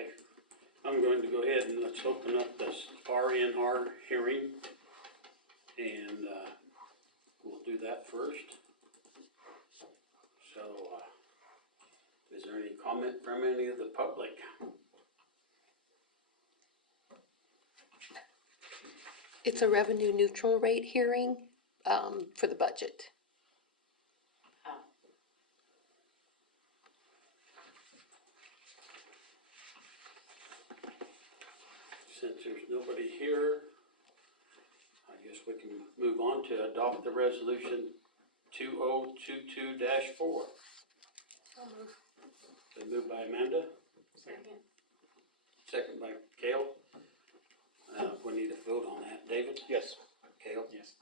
Okay, I'm going to go ahead and let's open up this RNR hearing. And, we'll do that first. So, is there any comment from any of the public? It's a revenue neutral rate hearing, for the budget. Since there's nobody here, I guess we can move on to adopt the resolution 2022-4. Been moved by Amanda, second by Cale. We need to vote on that. David? Yes. Cale? Yes.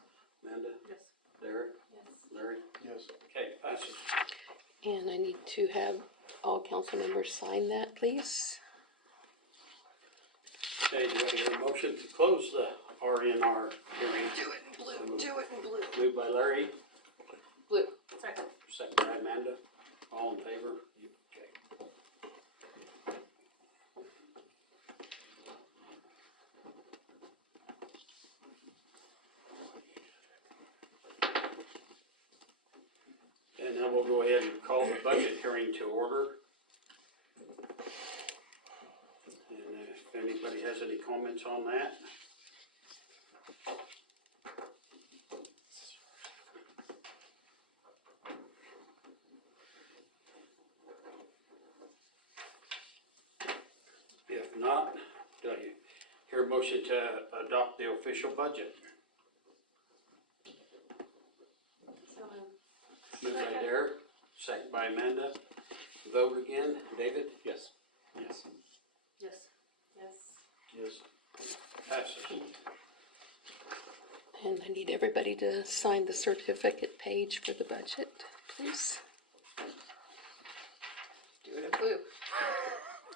Amanda? Yes. Derek? Yes. Larry? Yes. Okay, passes. And I need to have all council members sign that, please. Okay, do I hear a motion to close the RNR hearing? Do it in blue, do it in blue. Moved by Larry, Blue. Second. second by Amanda. All in favor? Okay. And then we'll go ahead and call the budget hearing to order. And if anybody has any comments on that? If not, do I hear a motion to adopt the official budget? So moved. Moved by Derek, second by Amanda. Vote again, David? Yes. Yes. Yes. Yes. Yes. Passes. And I need everybody to sign the certificate page for the budget, please. Do it in blue.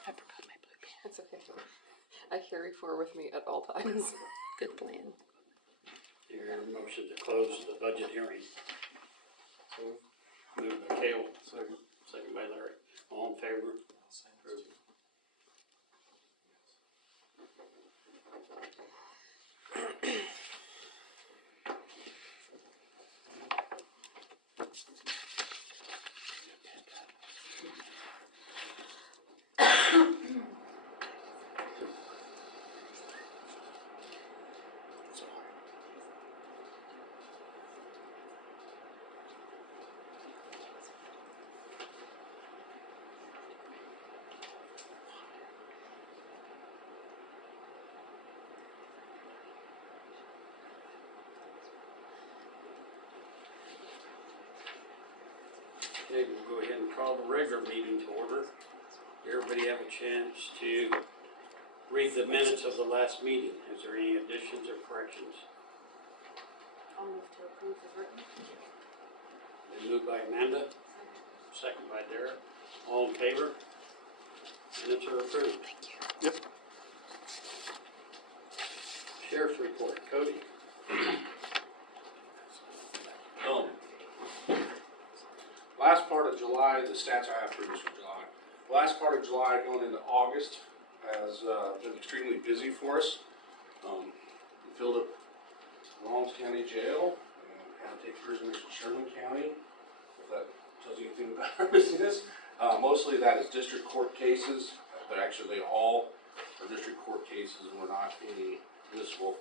I forgot my blue pen. That's okay. I carry four with me at all times. Good plan. Your motion to close the budget hearing. Moved by Cale, second by Larry. All in favor? Approved. Okay, we'll go ahead and call the regular meeting to order. Everybody have a chance to read the minutes of the last meeting. Is there any additions or corrections? I'll move to approve as written. Been moved by Amanda, second by Derek. All in favor? Minutes are approved. Thank you. Yep. Sheriff's report, Cody. Last part of July, the stats I have for this for July. Last part of July going into August has been extremely busy for us. We filled up Rollins County Jail and had to take prisoners to Sherman County, if that tells you anything about our business. Mostly that is district court cases, but actually they all are district court cases and we're not any municipal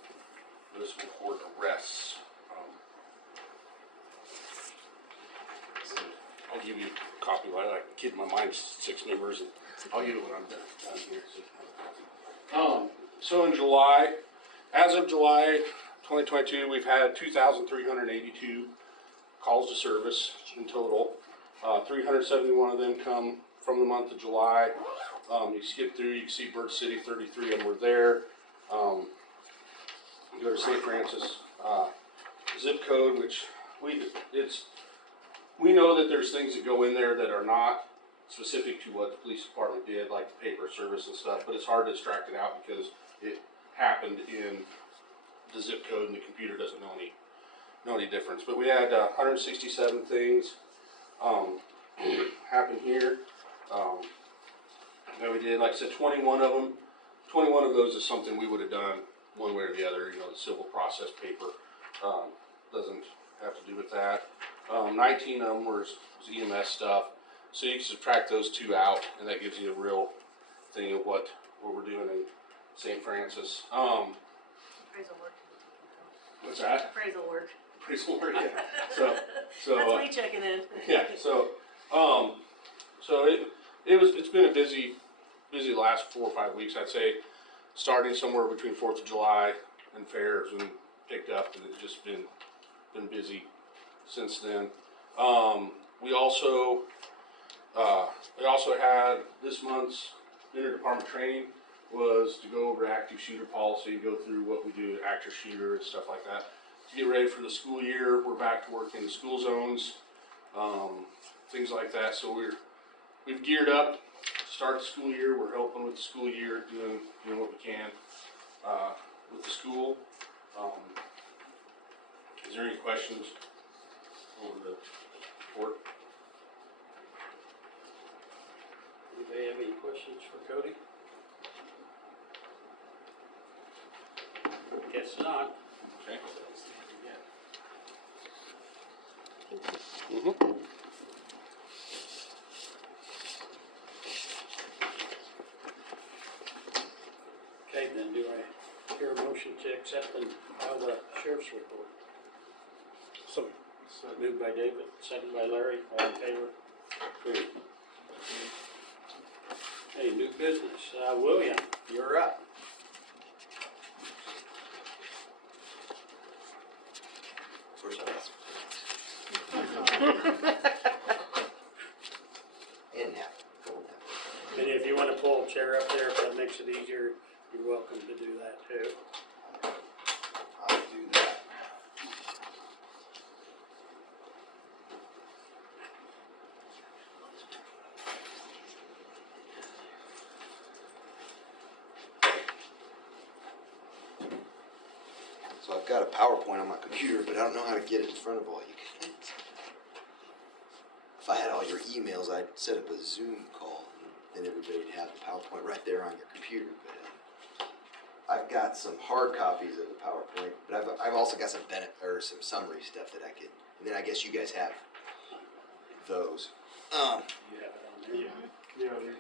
court arrests. I'll give you a copy, I kid my mind, 6 members, and I'll give it when I'm done here. So in July, as of July 2022, we've had 2,382 calls to service in total. 371 of them come from the month of July. You skip through, you can see Bird City, 33 of them were there. You go to St. Francis, zip code, which we know that there's things that go in there that are not specific to what the police department did, like the paper service and stuff, but it's hard to extract it out because it happened in the zip code and the computer doesn't know any difference. But we had 167 things happen here. that we did. Like I said, 21 of them. 21 of those is something we would have done one way or the other. You know, the civil process paper doesn't have to do with that. 19 of them was EMS stuff. So you can subtract those two out, and that gives you a real thing of what we're doing in St. Francis. Appraisal work. What's that? Appraisal work. Appraisal work, yeah. So That's me checking in. yeah. So it's been a busy last 4 or 5 weeks, I'd say, starting somewhere between 4th of July and fairs and picked up, and it's just been busy since then. We also had this month's interdepartment training was to go over active shooter policy, go through what we do, active shooter and stuff like that. To get ready for the school year, we're back to work in the school zones, things like that. So we've geared up to start the school year. We're helping with the school year, doing what we can with the school. Is there any questions on the report? Anybody have any questions for Cody? Guess not. Okay. Okay, then do I hear a motion to accept and file the sheriff's report? So, moved by David, second by Larry, all in favor? Approved. Hey, new business, William, you're up. Where's our last In nap. And if you wanna pull a chair up there, if that makes it easier, you're welcome to do that too. I'll do that. So I've got a PowerPoint on my computer, but I don't know how to get it in front of all you guys. If I had all your emails, I'd set up a Zoom call, and then everybody'd have the PowerPoint right there on your computer. But I've got some hard copies of the PowerPoint, but I've also got some some summary stuff that I could. And then I guess you guys have those. You have it on there? Yeah, you're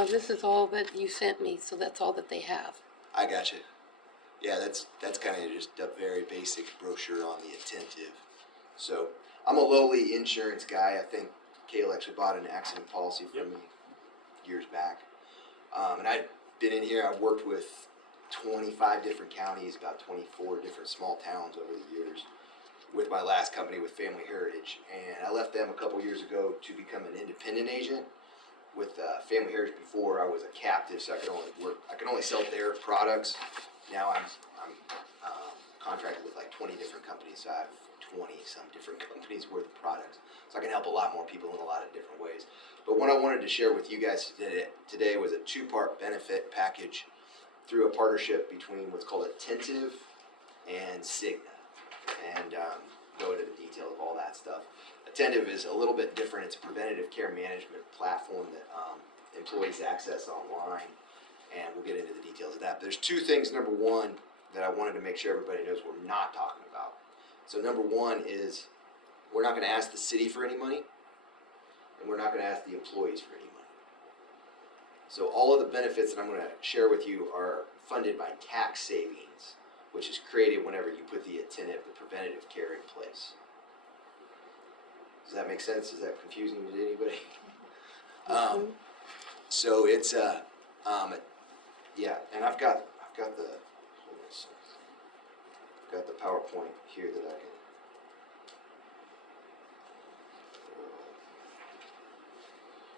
good. This is all that you sent me, so that's all that they have. I got you. Yeah, that's kind of just a very basic brochure on the attentive. So I'm a lowly insurance guy. I think Kale actually bought an accident policy from me years back. And I've been in here. I've worked with 25 different counties, about 24 different small towns over the years with my last company with Family Heritage. And I left them a couple years ago to become an independent agent. With Family Heritage before, I was a captive, so I could only sell their products. Now I'm contracted with like 20 different companies, so I have 20 some different companies worth of products. So I can help a lot more people in a lot of different ways. But what I wanted to share with you guys today was a 2-part benefit package through a partnership between what's called Attentive and Cigna. And go into the detail of all that stuff. Attentive is a little bit different. It's a preventative care management platform that employees access online. And we'll get into the details of that. But there's 2 things. Number one, that I wanted to make sure everybody knows we're not talking about. So number one is we're not going to ask the city for any money, and we're not going to ask the employees for any money. So all of the benefits that I'm going to share with you are funded by tax savings, which is created whenever you put the attentive, the preventative care in place. Does that make sense? Is that confusing to anybody? So it's yeah, and I've got the PowerPoint here that I can.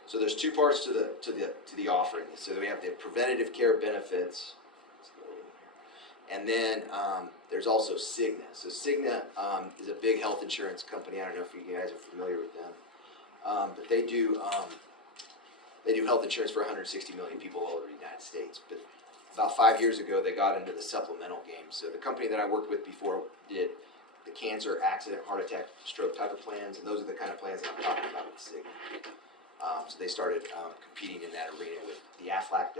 So there's 2 parts to the offering. So we have the preventative care benefits, and then there's also Cigna. So Cigna is a big health insurance company. I don't know if you guys are familiar with them, but they do health insurance for 160 million people all over the United States. But about 5 years ago, they got into the supplemental game. So the company that I worked with before did the cancer, accident, heart attack, stroke type of plans, and those are the kind of plans that I'm talking about with Cigna. So they started competing in that arena with the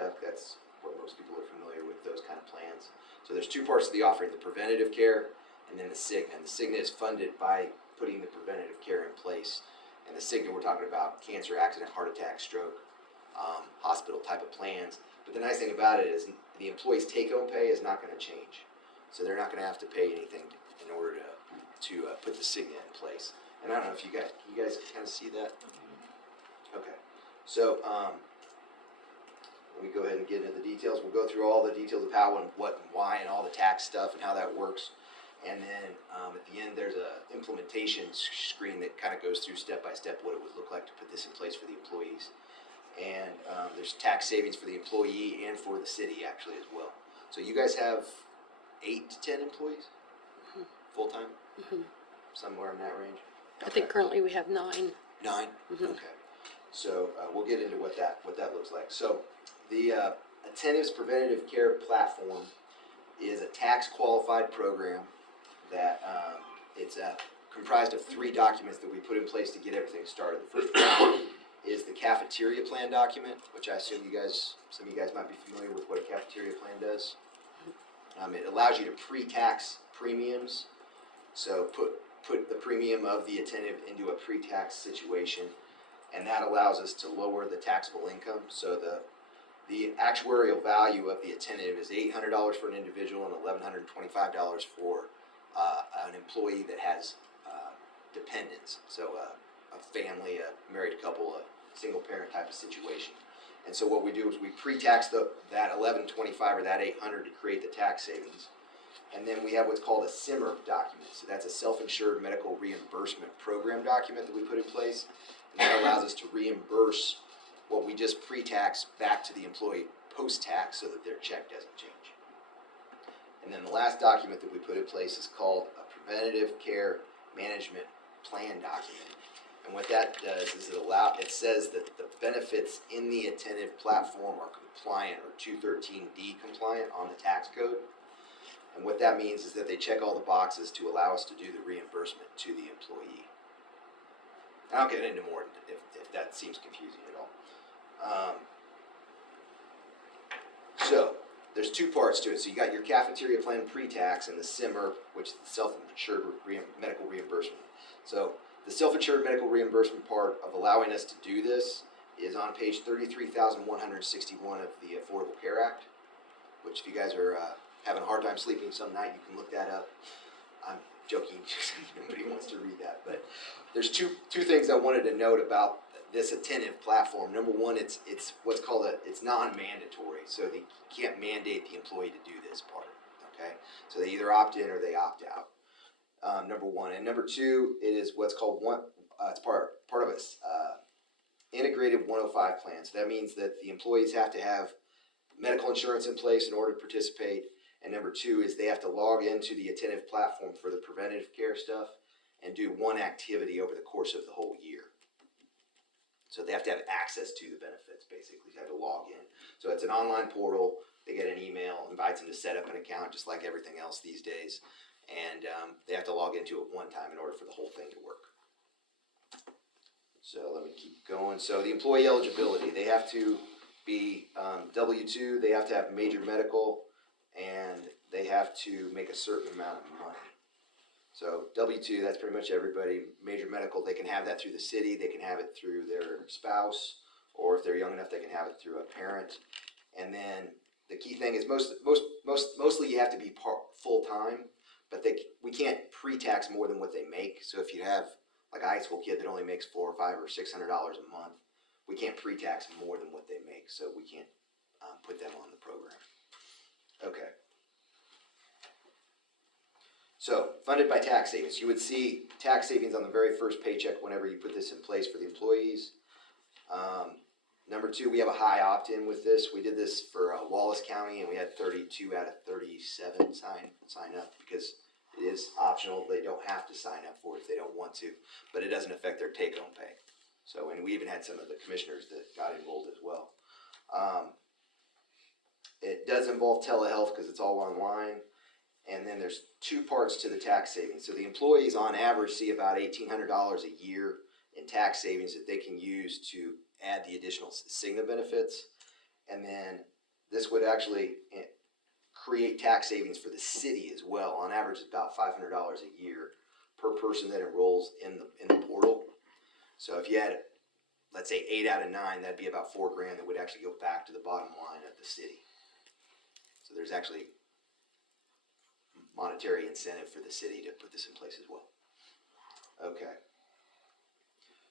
like. That's what most people are familiar with, those kind of plans. So there's two parts to the offering, the preventative care and then the Cigna. And the Cigna is funded by putting the preventative care in place. And the Cigna, we're talking about cancer, accident, heart attack, stroke, hospital type of plans. But the nice thing about it is the employee's take-home pay is not going to change. So they're not going to have to pay anything in order to put the Cigna in place. And I don't know if you guys kind of see that? Okay. So let me go ahead and get into the details. We'll go through all the details of how and what and why and all the tax stuff and how that works. And then at the end, there's a implementation screen that kind of goes through step by step what it would look like to put this in place for the employees. And there's tax savings for the employee and for the city actually as well. So you guys have 8 to 10 employees, full-time, somewhere in that range? I think currently we have 9. 9? Okay. So we'll get into what that looks like. So the Attentive's Preventative Care Platform is a tax-qualified program that it's comprised of 3 documents that we put in place to get everything started. The first one is the cafeteria plan document, which I assume some of you guys might be familiar with what a cafeteria plan does. It allows you to pre-tax premiums, so put the premium of the attentive into a pre-tax situation, and that allows us to lower the taxable income. So the actuarial value of the attentive is $800 for an individual and $1,125 for an employee that has dependents, so a family, a married couple, a single parent type of situation. And so what we do is we pre-tax that $1,125 or that $800 to create the tax savings. And then we have what's called a SIMR document. So that's a self-insured medical reimbursement program document that we put in place. And that allows us to reimburse what we just pre-tax back to the employee post-tax so that their check doesn't change. And then the last document that we put in place is called a preventative care management plan document. And what that does is it says that the benefits in the attentive platform are compliant or 213D compliant on the tax code. And what that means is that they check all the boxes to allow us to do the reimbursement to the employee. I'll get into more if that seems confusing at all. So there's 2 parts to it. So you got your cafeteria plan pre-tax and the SIMR, which is the self-insured medical reimbursement. So the self-insured medical reimbursement part of allowing us to do this is on page 33,161 of the Affordable Care Act, which if you guys are having a hard time sleeping some night, you can look that up. I'm joking, nobody wants to read that. But there's two things I wanted to note about this attentive platform. Number one, it's what's called it's non-mandatory, so they can't mandate the employee to do this part, okay? So they either opt in or they opt out. Number one, and number two, it is what's called it's part of a integrated 105 plan. So that means that the employees have to have medical insurance in place in order to participate. And number two is they have to log into the attentive platform for the preventative care stuff and do one activity over the course of the whole year. So they have to have access to the benefits, basically. They have to log in. So it's an online portal. They get an email, invites them to set up an account, just like everything else these days. And they have to log into it one time in order for the whole thing to work. So let me keep going. So the employee eligibility, they have to be W-2, they have to have major medical, and they have to make a certain amount of money. So W-2, that's pretty much everybody. Major medical, they can have that through the city, they can have it through their spouse, or if they're young enough, they can have it through a parent. And then the key thing is mostly you have to be full-time, but we can't pre-tax more than what they make. So if you have like a high school kid that only makes $400 or $500 or $600 a month, we can't pre-tax more than what they make, so we can't put them on the program. Okay. So, funded by tax savings. You would see tax savings on the very first paycheck whenever you put this in place for the employees. Number two, we have a high opt-in with this. We did this for Wallace County, and we had 32 out of 37 sign up because it is optional. They don't have to sign up for it if they don't want to, but it doesn't affect their take-home pay. So, and we even had some of the commissioners that got enrolled as well. It does involve telehealth because it's all online. And then there's 2 parts to the tax savings. So the employees on average see about $1,800 a year in tax savings that they can use to add the additional Cigna benefits. And then this would actually create tax savings for the city as well. On average, it's about $500 a year per person that enrolls in the portal. So if you had, let's say 8 out of 9, that'd be about $4,000 that would actually go back to the bottom line of the city. So there's actually monetary incentive for the city to put this in place as well. Okay.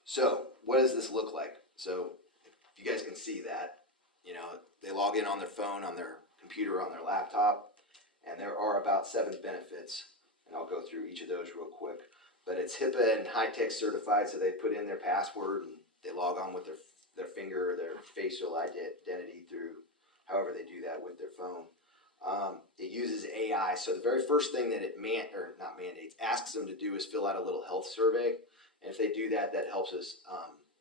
So what does this look like? So if you guys can see that, you know, they log in on their phone, on their computer, on their laptop, and there are about 7 benefits, and I'll go through each of those real quick. But it's HIPAA and high-tech certified, so they put in their password and they log on with their finger or their facial identity through however they do that with their phone. It uses AI, so the very first thing that it asks them to do is fill out a little health survey, and if they do that, that helps us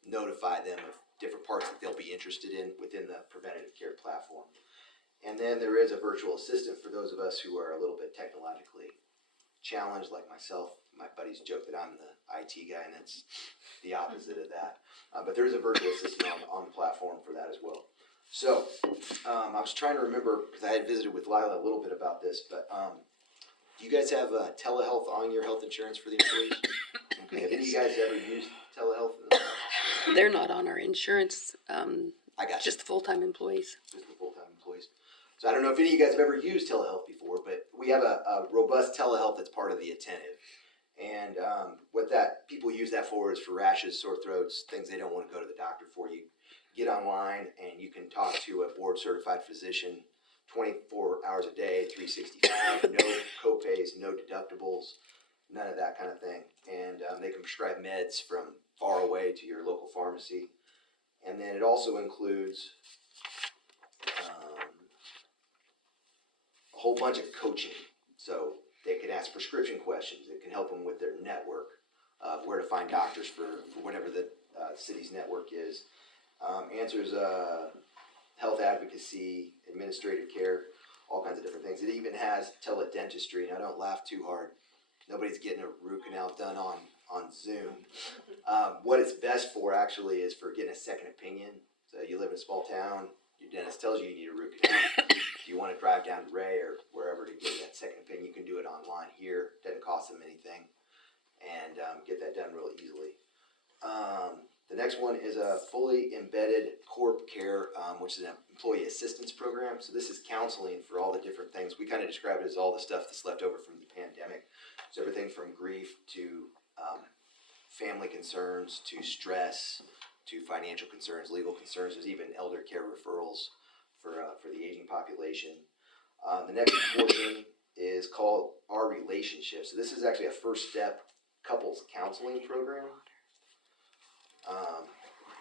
notify them of different parts that they'll be interested in within the preventative care platform. And then there is a virtual assistant for those of us who are a little bit technologically challenged, like myself. My buddies joke that I'm the IT guy, and it's the opposite of that. But there is a virtual assistant on the platform for that as well. So I was trying to remember, because I had visited with Lila a little bit about this, but do you guys have telehealth on your health insurance for the employees? Okay. Have any of you guys ever used telehealth? They're not on our insurance, I got you. just the full-time employees. Just the full-time employees. So I don't know if any of you guys have ever used telehealth before, but we have a robust telehealth that's part of the Attentive. And what that people use that for is for rashes, sore throats, things they don't want to go to the doctor for. You get online and you can talk to a board-certified physician 24 hours a day, 365, no co-pays, no deductibles, none of that kind of thing. And they can prescribe meds from far away to your local pharmacy. And then it also includes a whole bunch of coaching. So they can ask prescription questions. It can help them with their network of where to find doctors for whatever the city's network is. Answers health advocacy, administrative care, all kinds of different things. It even has teledentistry. Now don't laugh too hard. Nobody's getting a root canal done on Zoom. What it's best for actually is for getting a second opinion. So you live in a small town, your dentist tells you need a root canal. If you want to drive down to Ray or wherever to get that second opinion, you can do it online here. Doesn't cost them anything, and get that done real easily. The next one is a fully embedded Corp Care, which is an employee assistance program. So this is counseling for all the different things. We kind of describe it as all the stuff that's left over from the pandemic. So everything from grief to family concerns to stress to financial concerns, legal concerns. There's even elder care referrals for the aging population. The next portion is called Our Relationship. So this is actually a first step couples counseling program.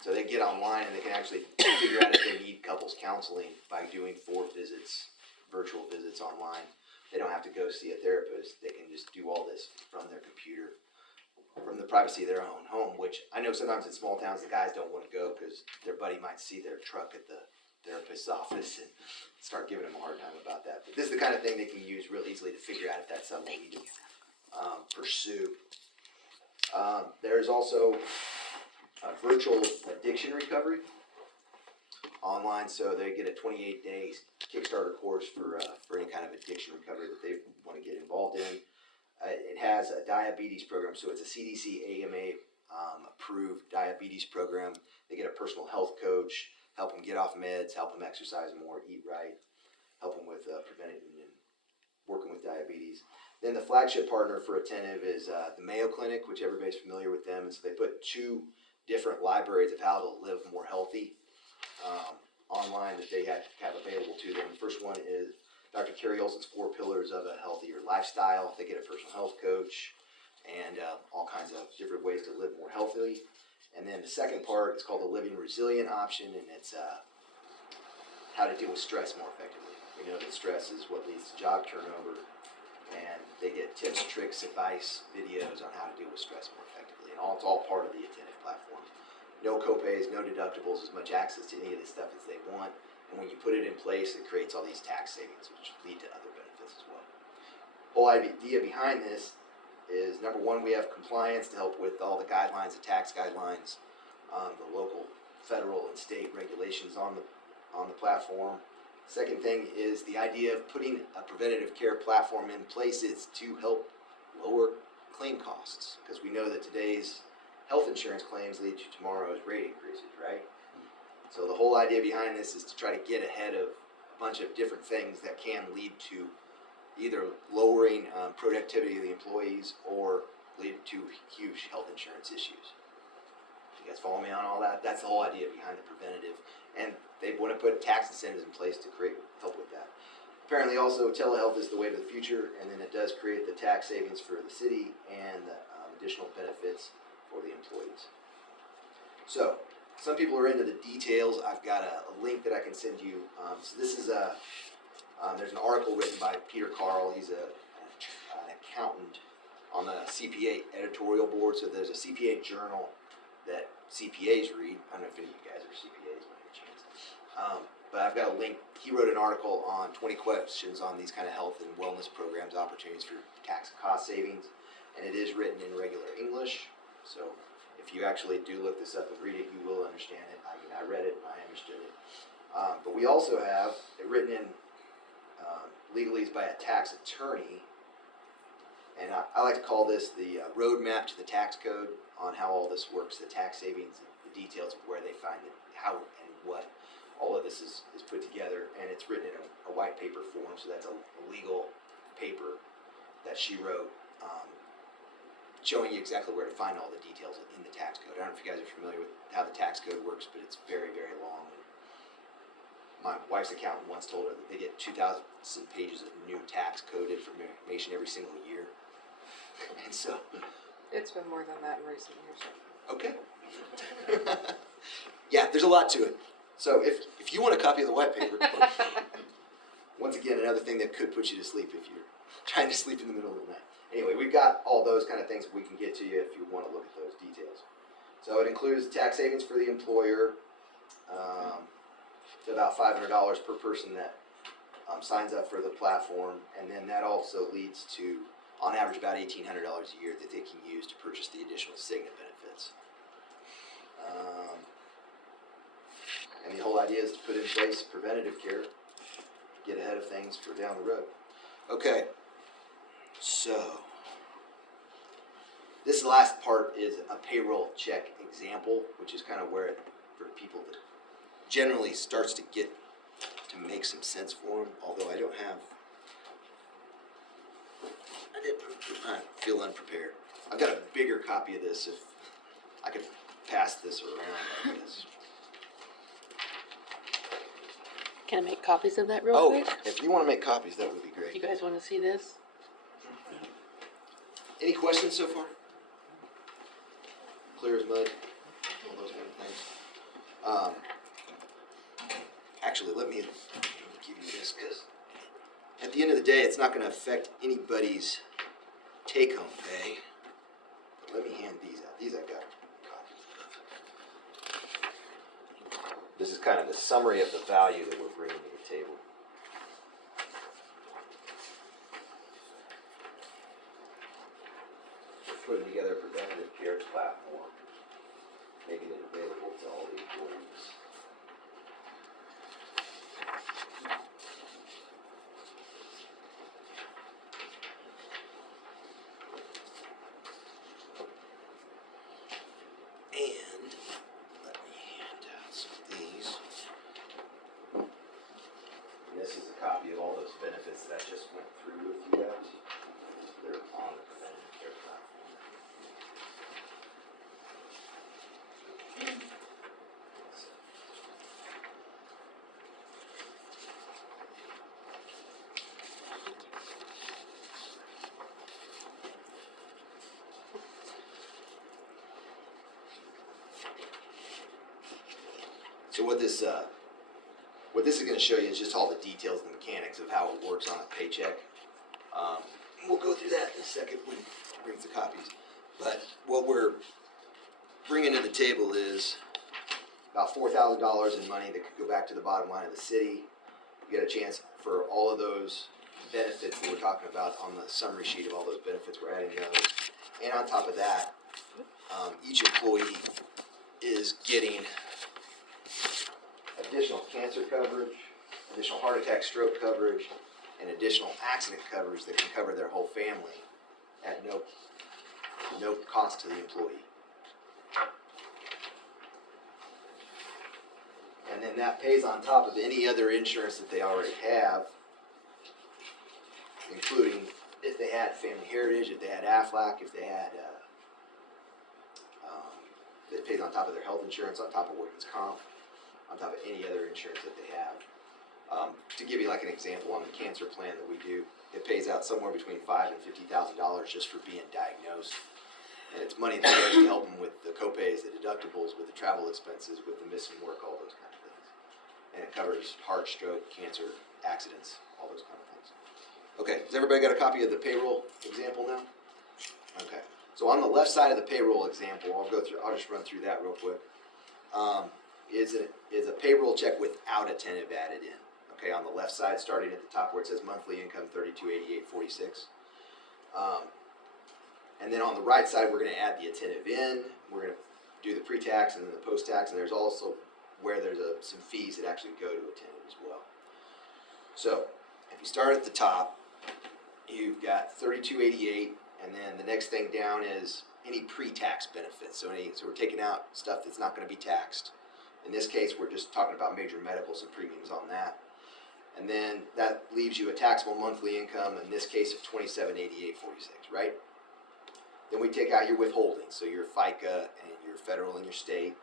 So they get online and they can actually figure out if they need couples counseling by doing 4 visits, virtual visits online. They don't have to go see a therapist. They can just do all this from their computer, from the privacy of their own home, which I know sometimes in small towns the guys don't want to go because their buddy might see their truck at the therapist's office and start giving them a hard time about that. But this is the kind of thing they can use real easily to figure out if that's something they need to pursue. There's also virtual addiction recovery online, so they get a 28-day Kickstarter course for any kind of addiction recovery that they want to get involved in. It has a diabetes program, so it's a CDC AMA approved diabetes program. They get a personal health coach, help them get off meds, help them exercise more, eat right, help them with preventing and working with diabetes. Then the flagship partner for Attentive is the Mayo Clinic, which everybody's familiar with them. And so they put 2 different libraries of how to live more healthy online that they have available to them. The first one is Dr. Carrie Olson's 4 Pillars of a Healthier Lifestyle. They get a personal health coach and all kinds of different ways to live more healthily. And then the second part is called the Living Resilient option, and it's how to deal with stress more effectively. We know that stress is what leads to job turnover, and they get tips, tricks, advice, videos on how to deal with stress more effectively. And it's all part of the Attentive platform. No copays, no deductibles, as much access to any of this stuff as they want. And when you put it in place, it creates all these tax savings, which lead to other benefits as well. The whole idea behind this is, number one, we have compliance to help with all the guidelines, the tax guidelines, the local, federal, and state regulations on the platform. Second thing is the idea of putting a preventative care platform in place is to help lower claim costs, because we know that today's health insurance claims lead to tomorrow's rate increases, right? So the whole idea behind this is to try to get ahead of a bunch of different things that can lead to either lowering productivity of the employees or lead to huge health insurance issues. You guys follow me on all that? That's the whole idea behind the preventative, and they want to put tax incentives in place to help with that. Apparently also telehealth is the way to the future, and then it does create the tax savings for the city and the additional benefits for the employees. So some people are into the details. I've got a link that I can send you. So this is there's an article written by Peter Carl. He's an accountant on the CPA editorial board. So there's a CPA journal that CPAs read. I don't know if any of you guys are CPAs by any chance. But I've got a link. He wrote an article on 20 questions on these kind of health and wellness programs, opportunities for tax cost savings. And it is written in regular English. So if you actually do look this up and read it, you will understand it. I mean, I read it and I understood it. But we also have it written in legalese by a tax attorney. And I like to call this the roadmap to the tax code on how all this works, the tax savings, the details of where they find it, how and what all of this is put together. And it's written in a white paper form, so that's a legal paper that she wrote, showing you exactly where to find all the details in the tax code. I don't know if you guys are familiar with how the tax code works, but it's very, very long. My wife's accountant once told her that they get 2,000 pages of new tax code information every single year. And so, It's been more than that in recent years. okay. Yeah, there's a lot to it. So if you want a copy of the white paper, once again, another thing that could put you to sleep if you're trying to sleep in the middle of the night. Anyway, we've got all those kind of things we can get to you if you want to look at those details. So it includes tax savings for the employer, to about $500 per person that signs up for the platform, and then that also leads to, on average, about $1,800 a year that they can use to purchase the additional Cigna benefits. And the whole idea is to put in place preventative care, get ahead of things for down the road. Okay, so this last part is a payroll check example, which is kind of where it, for people that generally starts to get to make some sense for them, although I feel unprepared. I've got a bigger copy of this if I could pass this around like this. Can I make copies of that real Oh, quick? if you want to make copies, that would be You great. guys wanna see this? Any questions so far? Clear as mud, all those kind of things. Actually, let me give you this, because at the end of the day, it's not going to affect anybody's take-home pay. But let me hand these out. These I've got copies of. This is kind of the summary of the value that we're bringing to the table. We're putting together a preventative care platform, making it available to all the employees. And let me hand out some of these. And this is a copy of all those benefits that I just went through with you guys. They're on the preventative care platform. So what this is going to show you is just all the details and mechanics of how it works on a paycheck. We'll go through that in a second when he brings the copies. But what we're bringing to the table is about $4,000 in money that could go back to the bottom line of the city. You get a chance for all of those benefits that we're talking about on the summary sheet of all those benefits. We're adding those. And on top of that, each employee is getting additional cancer coverage, additional additional heart attack, stroke coverage, and additional accident coverage that can cover their whole family at no cost to the employee. And then that pays on top of any other insurance that they already have, including if they had Family Heritage, if they had Aflac, if they had, it pays on top of their health insurance, on top of workers' comp, on top of any other insurance that they have. To give you like an example on the cancer plan that we do, it pays out somewhere between $5,000 and $50,000 just for being diagnosed. And it's money that goes to help them with the copays, the deductibles, with the travel expenses, with the missing work, all those kind of things. And it covers heart, stroke, cancer, accidents, all those kind of things. Okay, has everybody got a copy of the payroll example now? Okay, so on the left side of the payroll example, I'll just run through that real quick. Is a payroll check without attentive added in. Okay, on the left side, starting at the top where it says monthly income $3288.46. And then on the right side, we're going to add the attentive in. We're going to do the pre-tax and then the post-tax, and there's also where there's some fees that actually go to attentive as well. So if you start at the top, you've got $3288, and then the next thing down is any pre-tax benefits. So we're taking out stuff that's not going to be taxed. In this case, we're just talking about major medicals and premiums on that. And then that leaves you a taxable monthly income, in this case of $2788.46, right? Then we take out your withholdings, so your FICA and your federal and your state,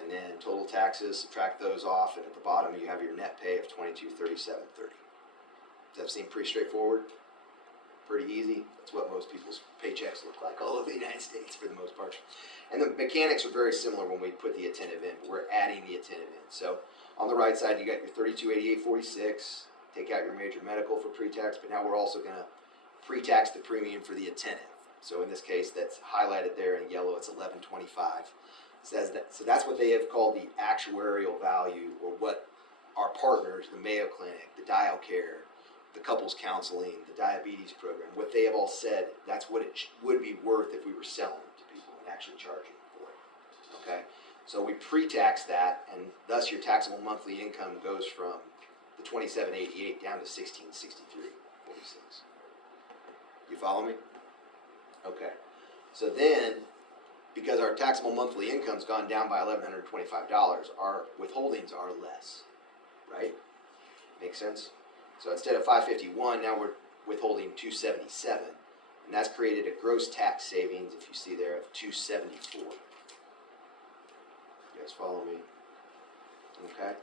and then total taxes, subtract those off, and at the bottom you have your net pay of $2237.30. Does that seem pretty straightforward? Pretty easy. That's what most people's paychecks look like all over the United States for the most part. And the mechanics are very similar when we put the attentive in, but we're adding the attentive in. So on the right side, you got your $3288.46, take out your major medical for pre-tax, but now we're also going to pre-tax the premium for the attentive. So in this case, that's highlighted there in yellow, it's $1125. Says that, so that's what they have called the actuarial value, or what our partners, the Mayo Clinic, the Dial Care, the couples counseling, the diabetes program, what they have all said, that's what it would be worth if we were selling it to people and actually charging for it. Okay? So we pre-tax that, and thus your taxable monthly income goes from the $2788 down to $1663.46. You follow me? Okay. So then, because our taxable monthly income's gone down by $1,125, our withholdings are less, right? Makes sense? So instead of $551, now we're withholding $277, and that's created a gross tax savings, if you see there, of $274. You guys follow me? Okay.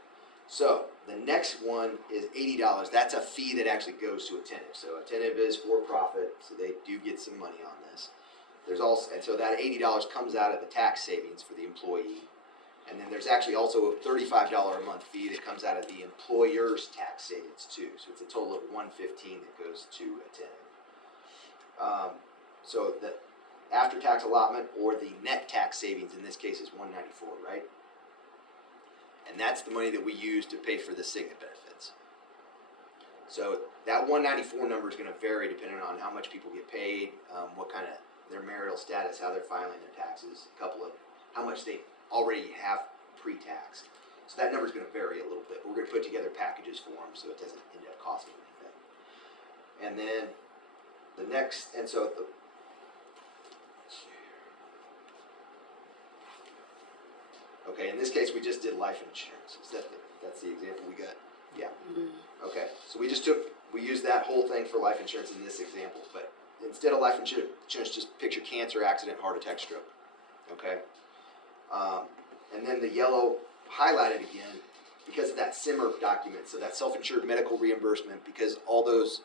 So the next one is $80. That's a fee that actually goes to attentive. So attentive is for profit, so they do get some money on this. There's also, and so that $80 comes out of the tax savings for the employee. And then there's actually also a $35 a month fee that comes out of the employer's tax savings too. So it's a total of $115 that goes to attentive. So the after-tax allotment, or the net tax savings in this case, is $194, right? And that's the money that we use to pay for the Cigna benefits. So that $194 number is going to vary depending on how much people get paid, what kind of their marital status, how they're filing their taxes, how much they already have pre-tax. So that number is going to vary a little bit, but we're going to put together packages for them so it doesn't end up costing anything. And then the next, and so the, okay, in this case we just did life insurance. That's the example we got? Yeah. Okay, so we used that whole thing for life insurance in this example, but instead of life insurance, just picture cancer, accident, heart attack, stroke. Okay? And then the yellow highlighted again because of that SIMR document, so that self-insured medical reimbursement, because all those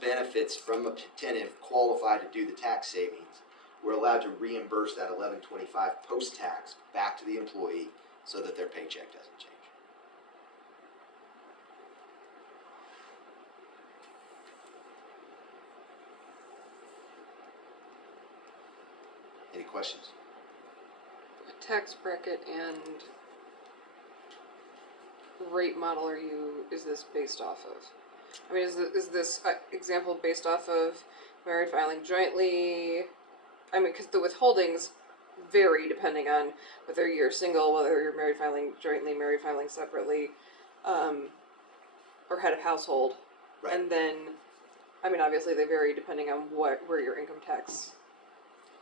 benefits from attentive qualify to do the tax savings, we're allowed to reimburse that $1125 post-tax back to the employee so that their paycheck doesn't change. Any questions? What tax bracket and rate model is this based off of? I mean, is this example based off of married filing jointly? I mean, because the withholdings vary depending on whether you're single, whether you're married filing jointly, married filing separately, or per head of household. Right. And then, I mean, obviously they vary depending on where your income tax,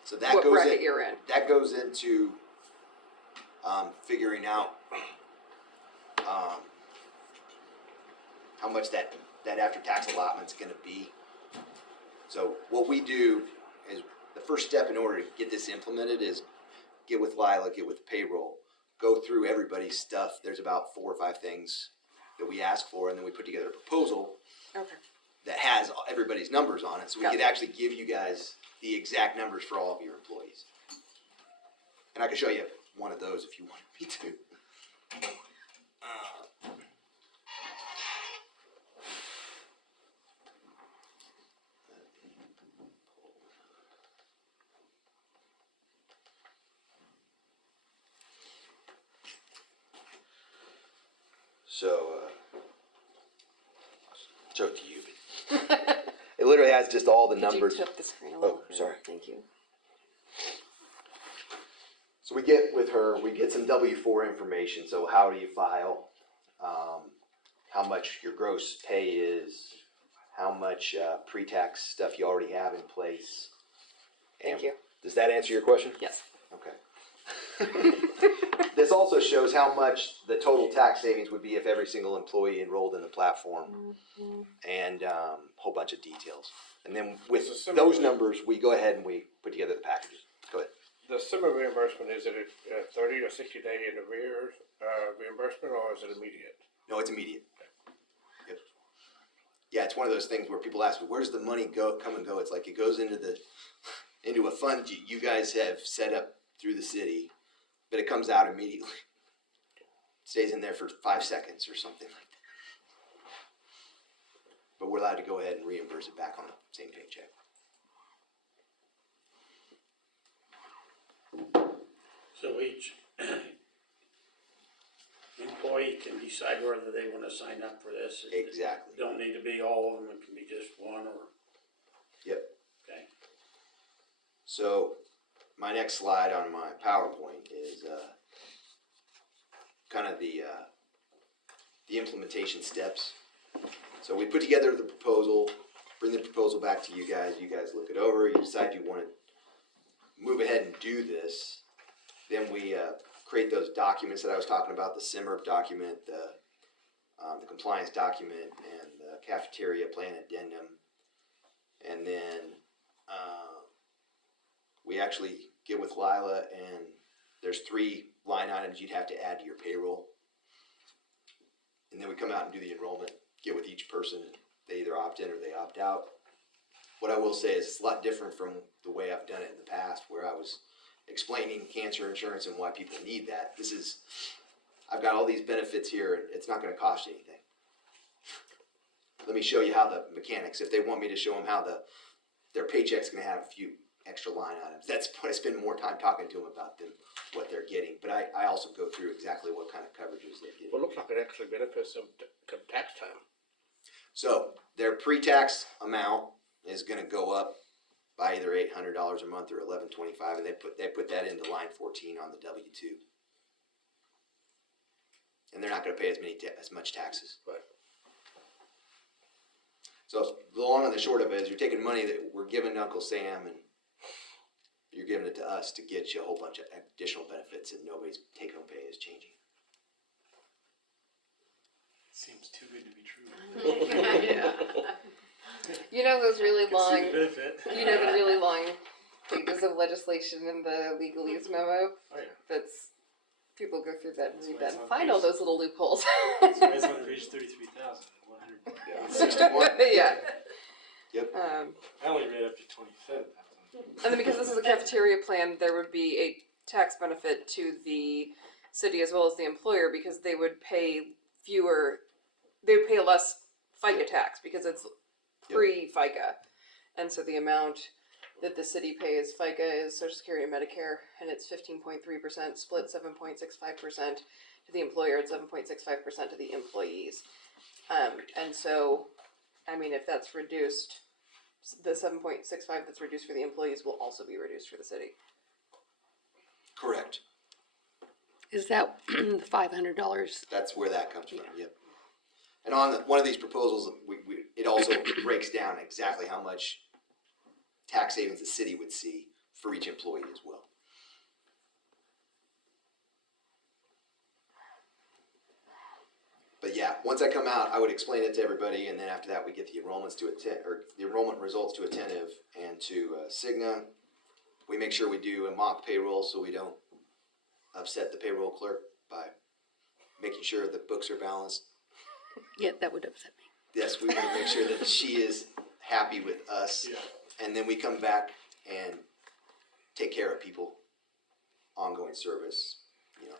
So that what goes bracket in, you're in. that goes into figuring out how much that after-tax allotment's gonna be. So what we do is, the first step in order to get this implemented is get with Lila, get with payroll, go through everybody's stuff. There's about 4 or 5 things that we ask for, and then we put together a proposal Okay. that has everybody's numbers on it, so we Got could it. actually give you guys the exact numbers for all of your employees. And I can show you one of those if you wanted me to. So, show it to you. It literally has just all the Could you numbers. tip the screen a Oh, little? sorry. Thank you. So we get with her, we get some W-4 information, so how do you file, how much your gross pay is, how much pre-tax stuff you already have in place. Thank you. Does that answer your question? Yes. Okay. This also shows how much the total tax savings would be if every single employee enrolled in the platform, and a whole bunch of details. And then with It's a similar- those numbers, we go ahead and we put together the packages. Go ahead. The summer reimbursement, is it a 30 or 60 day in arrears reimbursement, or is it immediate? No, it's immediate. Yep. Yeah, it's one of those things where people ask me, "Where does the money come and go?" It's like it goes into a fund you guys have set up through the city, but it comes out immediately. It stays in there for 5 seconds or something like that. But we're allowed to go ahead and reimburse it back on the same paycheck. So each employee can decide whether they wanna sign up for this. It Exactly. don't need to be all of them, it can be just one or, Yep. okay. So my next slide on my PowerPoint is kind of the implementation steps. So we put together the proposal, bring the proposal back to you guys look it over, you decide you want to move ahead and do this. Then we create those documents that I was talking about, the SIMRP document, the compliance document, and the cafeteria plan addendum. And then we actually get with Lila, and there's 3 line items you'd have to add to your payroll. And then we come out and do the enrollment, get with each person. They either opt in or they opt out. What I will say is it's a lot different from the way I've done it in the past, where I was explaining cancer insurance and why people need that. I've got all these benefits here, and it's not gonna cost you anything. Let me show you how the mechanics, if they want me to show them how their paycheck's gonna have a few extra line items. That's what I spend more time talking to them about than what they're getting. But I also go through exactly what kind of coverages they get. Well, it looks like it actually benefits them come tax time. So their pre-tax amount is gonna go up by either $800 a month or $1125, and they put that into line 14 on the W-2. And they're not gonna pay as much taxes. Right. So the long and the short of it is you're taking money that we're giving to Uncle Sam and you're giving it to us to get you a whole bunch of additional benefits, and nobody's take-home pay is changing. Seems too good to be true. Yeah. You know those really Can see long, the benefit. you know the really long pages of legislation in the legalese memo? Oh, yeah. That's, people go through that and That's read why that it's and on find page- all those little loopholes. That's why it's on page 33,100. Yeah. 61. Yeah. Yep. I only read up to 27,000. And then because this is a cafeteria plan, there would be a tax benefit to the city as well as the employer, because they would pay less FICA tax because it's pre-FICA. And so the amount that the city pays FICA is Social Security and Medicare, and it's 15.3%, split 7.65% to the employer and 7.65% to the employees. And so, I mean, if that's reduced, the 7.65 that's reduced for the employees will also be reduced for the city. Correct. Is that the $500? That's where that comes from, yep. And on one of these proposals, it also breaks down exactly how much tax savings the city would see for each employee as well. But yeah, once I come out, I would explain it to everybody, and then after that, we get the enrollments to the enrollment results to Attentive and to Cigna. We make sure we do a mock payroll so we don't upset the payroll clerk by making sure the books are balanced. Yeah, that would upset me. Yes, we want to make sure that she is happy with us, Yeah. and then we come back and take care of people, ongoing service, you know,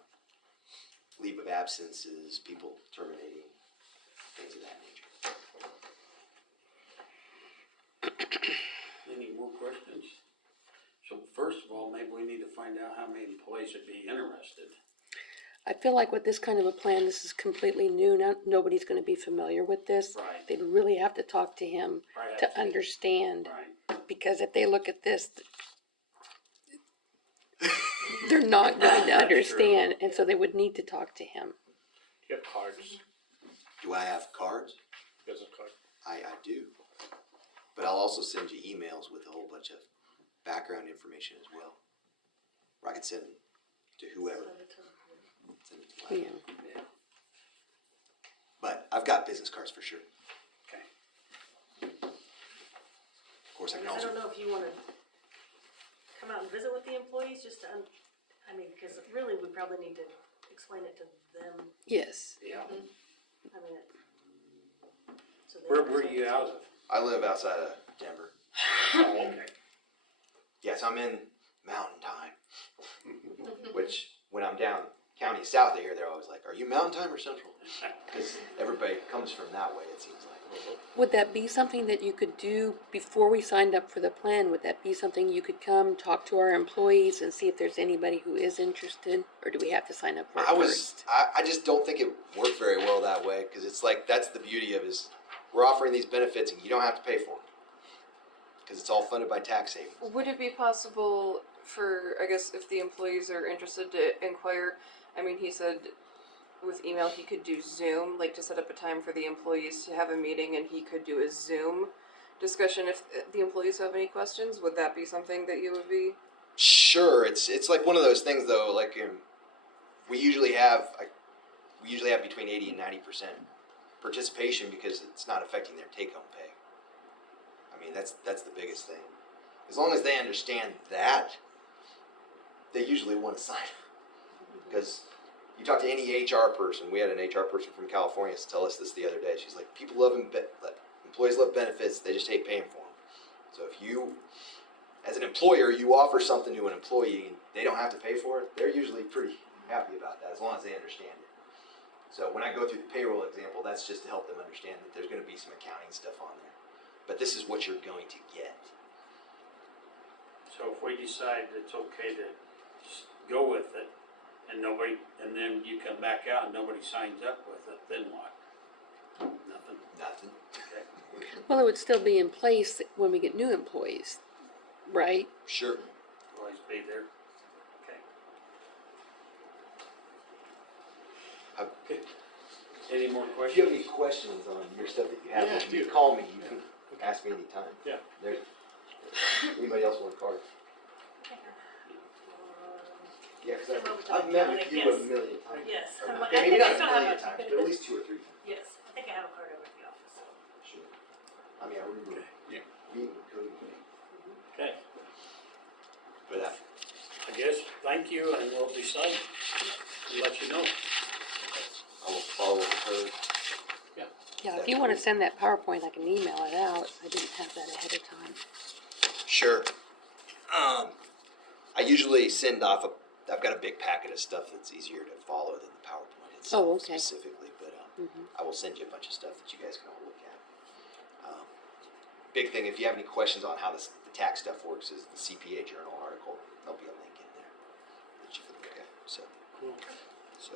leave of absences, people terminating, things of that nature. Any more questions? So first of all, maybe we need to find out how many employees would be interested. I feel like with this kind of a plan, this is completely new. Nobody's gonna be familiar with this. Right. They'd really have to talk to him Right. to understand, Right. because if they look at this, they're not going to understand, and so they would need to talk to him. You have cards, Do I have cards? business card. I do. But I'll also send you emails with a whole bunch of background information as well. Or I can send to whoever. Send it to Yeah. Yeah. But I've got business cards for sure. Okay. Of course, I can I also. don't know if you wanna come out and visit with the employees, just to, I mean, cause really, we probably need to explain it to them, Yes. Yeah. I mean, so they Where were understand. you out of? I live outside of Denver. Oh, okay. Yes, I'm in Mountain Time. Which, when I'm down county south of here, they're always like, "Are you Mountain Time or Central?" Because everybody comes from that way, it seems like. Would that be something that you could do before we signed up for the plan? Would that be something you could come, talk to our employees and see if there's anybody who is interested? Or do we have to sign up for it first? I just don't think it worked very well that way, because it's like, that's the beauty of it, is we're offering these benefits and you don't have to pay for them. Because it's all funded by tax savings. Would it be possible for, I guess, if the employees are interested to inquire? I mean, he said with email he could do Zoom, like to set up a time for the employees to have a meeting, and he could do a Zoom discussion if the employees have any questions. Would that be something that you would be? Sure, it's like one of those things though. Like we usually have between 80 and 90% participation because it's not affecting their take-home pay. I mean, that's the biggest thing. As long as they understand that, they usually want to sign up. Because you talk to any HR person. We had an HR person from California tell us this the other day. She's like, employees love benefits. They just hate paying for them. So if you, as an employer, you offer something to an employee and they don't have to pay for it, they're usually pretty happy about that as long as they understand it. So when I go through the payroll example, that's just to help them understand that there's going to be some accounting stuff on there. But this is what you're going to get. So if we decide it's okay to just go with it, and then you come back out and nobody signs up with it, then what? Nothing. Nothing. Okay. Well, it would still be in place when we get new employees, right? Sure. Always be there. Okay. Any more If you have questions? any questions on your stuff that you have, Yeah, you do. call me. You can ask me anytime. Yeah. There's, anybody else want a card? Yeah, because Come over to I've the met county, with you yes. a million times. Yes, Or I okay, maybe think I not a still have million it. times, but at least 2 or 3 times. Yes, I think I have a card over at the office. Sure. I mean, I remember meeting with Cody. Okay, But I guess, thank you, and we'll decide and let you know. I will follow up with her. Yeah, if you wanna send that PowerPoint, I can email it out. I didn't have that ahead of time. Sure. I usually send off I've got a big packet of stuff that's easier to follow than the PowerPoint itself Oh, okay. specifically, but Mhm. I will send you a bunch of stuff that you guys can all look at. Big thing, if you have any questions on how the tax stuff works, is the CPA Journal article. There'll be a link in there that you can look at. So, Cool.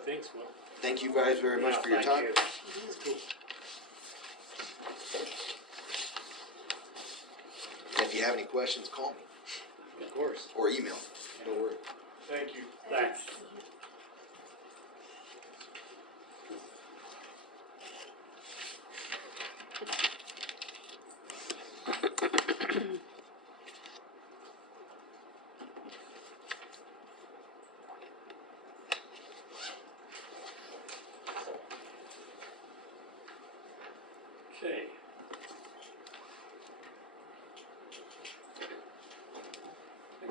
Thanks, Will. thank you guys very much Yeah, for your thank time. you. It's cool. And if you have any questions, call me Of course. or email. Don't worry. Thank you. Thanks.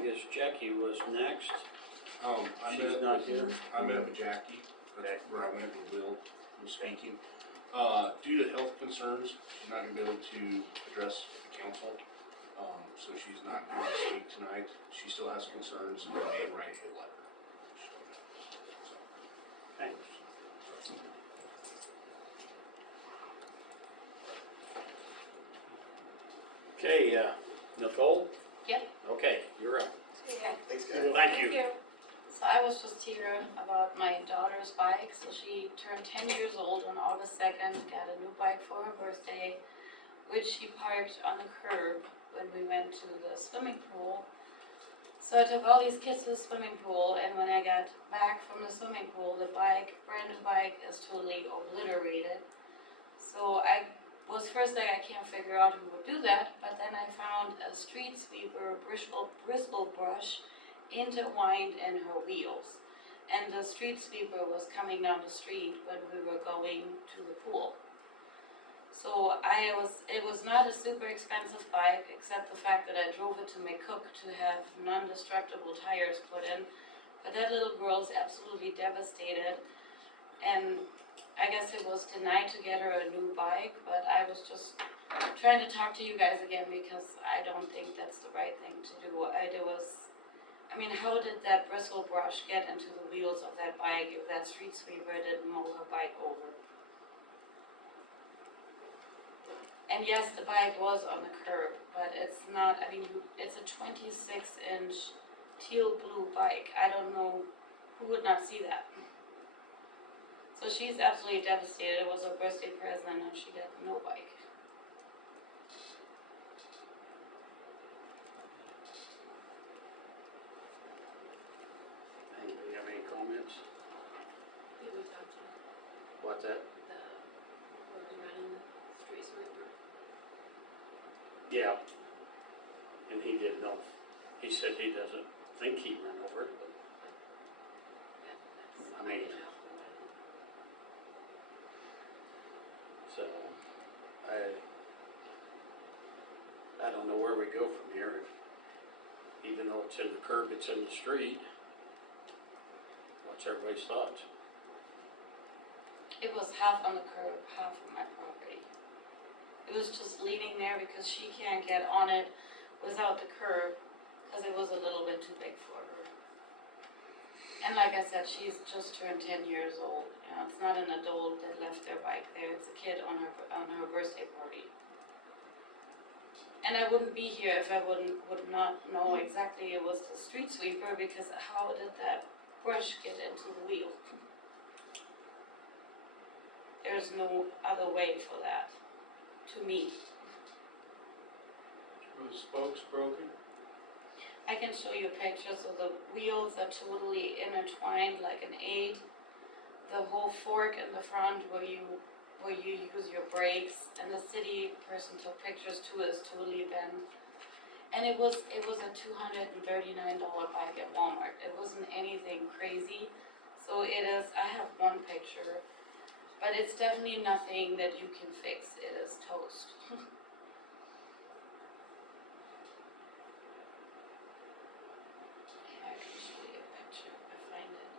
guess Jackie was next. I She's met not with- here. I met with Jackie, that's where I went with Will, who was speaking. Due to health concerns, she's not gonna be able to address the council. So she's not going to speak tonight. She still has concerns and may write a letter. Thanks. Okay, Nicole? Yep. Okay, you're up. Okay. Thanks, guys. Thank you. So I was just here about my daughter's bike. So she turned 10 years old on August 2nd, got a new bike for her birthday, which she parked on the curb when we went to the swimming pool. So I took all these kids to the swimming pool, and when I got back from the swimming pool, the bike, brand new bike, is totally obliterated. So I was first like, I can't figure out who would do that, but then I found a street sweeper bristle brush intertwined in her wheels. And the street sweeper was coming down the street when we were going to the pool. So it was not a super expensive bike, except the fact that I drove it to McCook to have non-destructible tires put in. But that little girl is absolutely devastated. And I guess it was denied to get her a new bike, but I was just trying to talk to you guys again because I don't think that's the right thing to do. How did that bristle brush get into the wheels of that bike if that street sweeper didn't mow her bike over? And yes, the bike was on the curb, but it's not, it's a 26-inch teal blue bike. I don't know who would not see that. So she's absolutely devastated. It was her birthday present and she got no bike. Anybody have any comments? Did we talk to What's that? the, whoever's running the street sweeper? Yeah. And he didn't know. He said he doesn't think he ran over it, but I mean- so I don't know where we go from here. Even though it's in the curb, it's in the street. What's everybody's thoughts? It was half on the curb, half on my property. It was just leaning there because she can't get on it without the curb because it was a little bit too big for her. And like I said, she's just turned 10 years old. It's not an adult that left their bike there. It's a kid on her birthday party. And I wouldn't be here if I would not know exactly it was the street sweeper because how did that brush get into the wheel? There's no other way for that, to me. Were the spokes broken? I can show you pictures of the wheels are totally intertwined like an 8. The whole fork in the front where you use your brakes, and the city person took pictures too, is totally bent. And it was a $239 bike at Walmart. It wasn't anything crazy. So it is, I have one picture, but it's definitely nothing that you can fix. It is toast. I can show you a picture if I find it.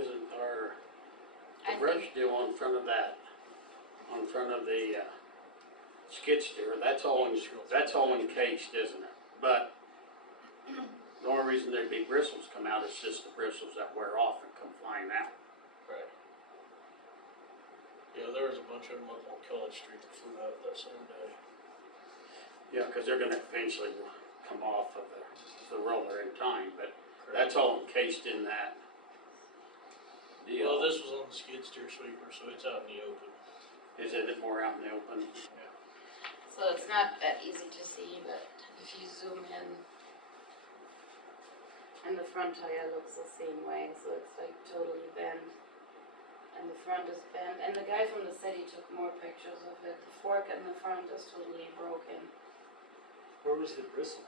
Isn't our I brush think, deal on front of that, on front of the skid steer, that's all encased, isn't it? But the only reason there'd be bristles come out is just the bristles that wear off and come flying out. Right. Yeah, there was a bunch of them up on College Street that flew out that same day. Yeah, because they're gonna eventually come off of the roller in time, but that's all encased in that deal. Well, this was on the skid steer sweeper, so it's out in the open. Is it more out in the open? so it's not that easy to see, but if you zoom in, and the front tire looks the same way, so it's like totally bent. And the front is bent, and the guy from the city took more pictures of it. The fork in the front is totally broken. Where was the bristle?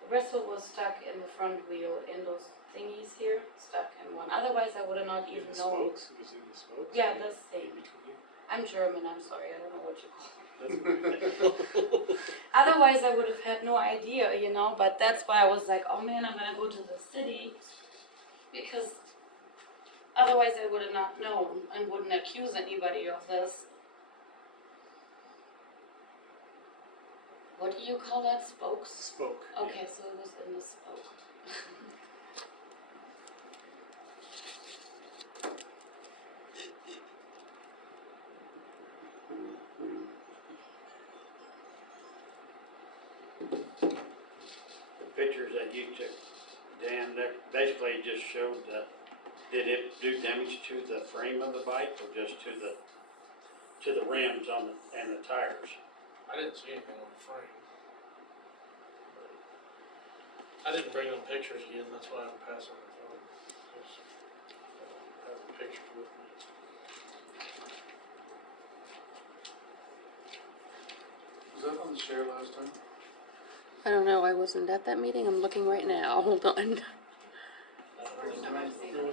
The bristle was stuck in the front wheel in those thingies here, stuck in one. Otherwise, I would have not In even the known. spokes? It was in the spokes? Yeah, this thing. In between? I'm German, I'm sorry, I don't know what you call it. Otherwise, I would have had no idea, you know, but that's why I was like, oh man, I'm gonna go to the city, because otherwise I would have not known and wouldn't accuse anybody of this. What do you call that, spokes? Spoke. Okay, so it was in the spoke. The pictures that you took, Dan, that basically just showed the, did it do damage to the frame of the bike or just to the rims on the, and the tires? I didn't see anything on the frame. I didn't bring them pictures again, that's why I'm passing the phone. Just, I don't have the pictures with me. Was that on the share last time? I don't know, I wasn't at that meeting, I'm looking right now, hold on. Or was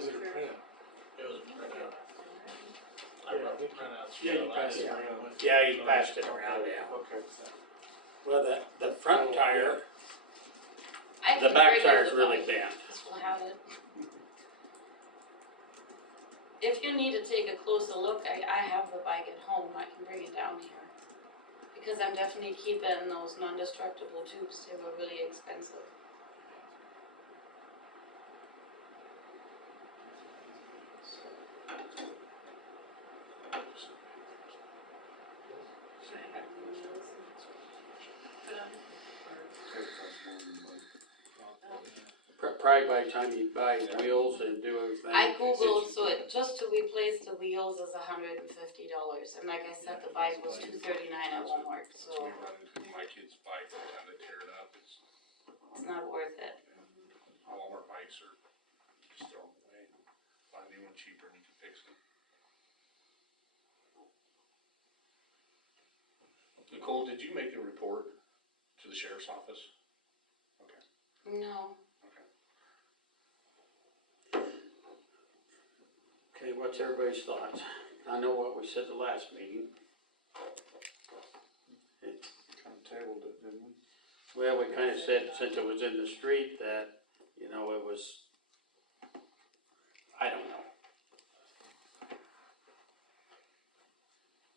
it a printout? It was a printout. I brought the printouts. Yeah, you passed it around. Yeah, you passed it around, yeah. Okay. Well, the front tire, I the can back bring you tire's the really bike. bent. This will have it. If you need to take a closer look, I have the bike at home, I can bring it down here. Because I'm definitely keeping those non-destructible tubes, they were really expensive. Probably by the time you buy wheels and do everything. I googled, so it, just to replace the wheels is $150, and like I said, the bike was $239 at Walmart, so We run into my kid's bike every time they tear it up, it's it's not worth it. Walmart bikes are just throw them away. Buy a new one cheaper and you can fix them. Nicole, did you make a report to the sheriff's office? Okay, No, okay. Okay, what's everybody's thoughts? I know what we said the last meeting. Kind of tabled it, didn't we? Well, we kinda said, since it was in the street, that, you know, it was, I don't know.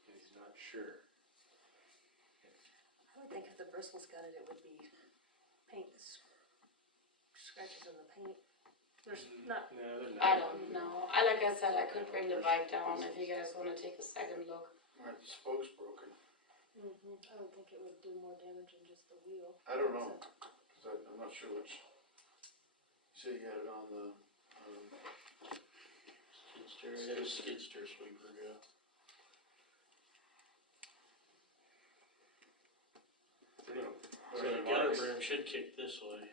He's not sure. I would think if the bristles got it, it would be paint, scratches in the paint. There's not, No, they're not. I don't know. Like I said, I could bring the bike down if you guys wanna take a second look. Aren't the spokes broken? I would think it would do more damage than just the wheel. I don't know, cause I'm not sure which. You said you had it on the, Skid steer, it had a skid steer sweeper, yeah. So the gutter broom should kick this way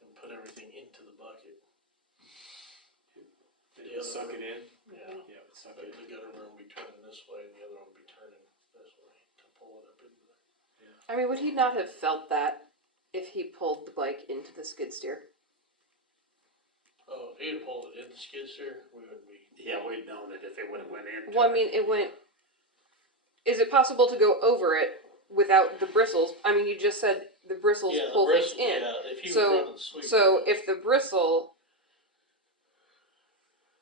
and put everything into the bucket. The other Suck one- it in? Yeah, Yeah, suck but it. the gutter broom will be turning this way and the other one will be turning this way to pull it up into the. I mean, would he not have felt that if he pulled the bike into the skid steer? Oh, if he had pulled it in the skid steer, we wouldn't be. Yeah, we'd known it if it would've went in. Well, I mean, it went. Is it possible to go over it without the bristles? I mean, you just said the bristles Yeah, the pull things bristle, in. yeah, if he was So- running the sweeper. So if the bristle,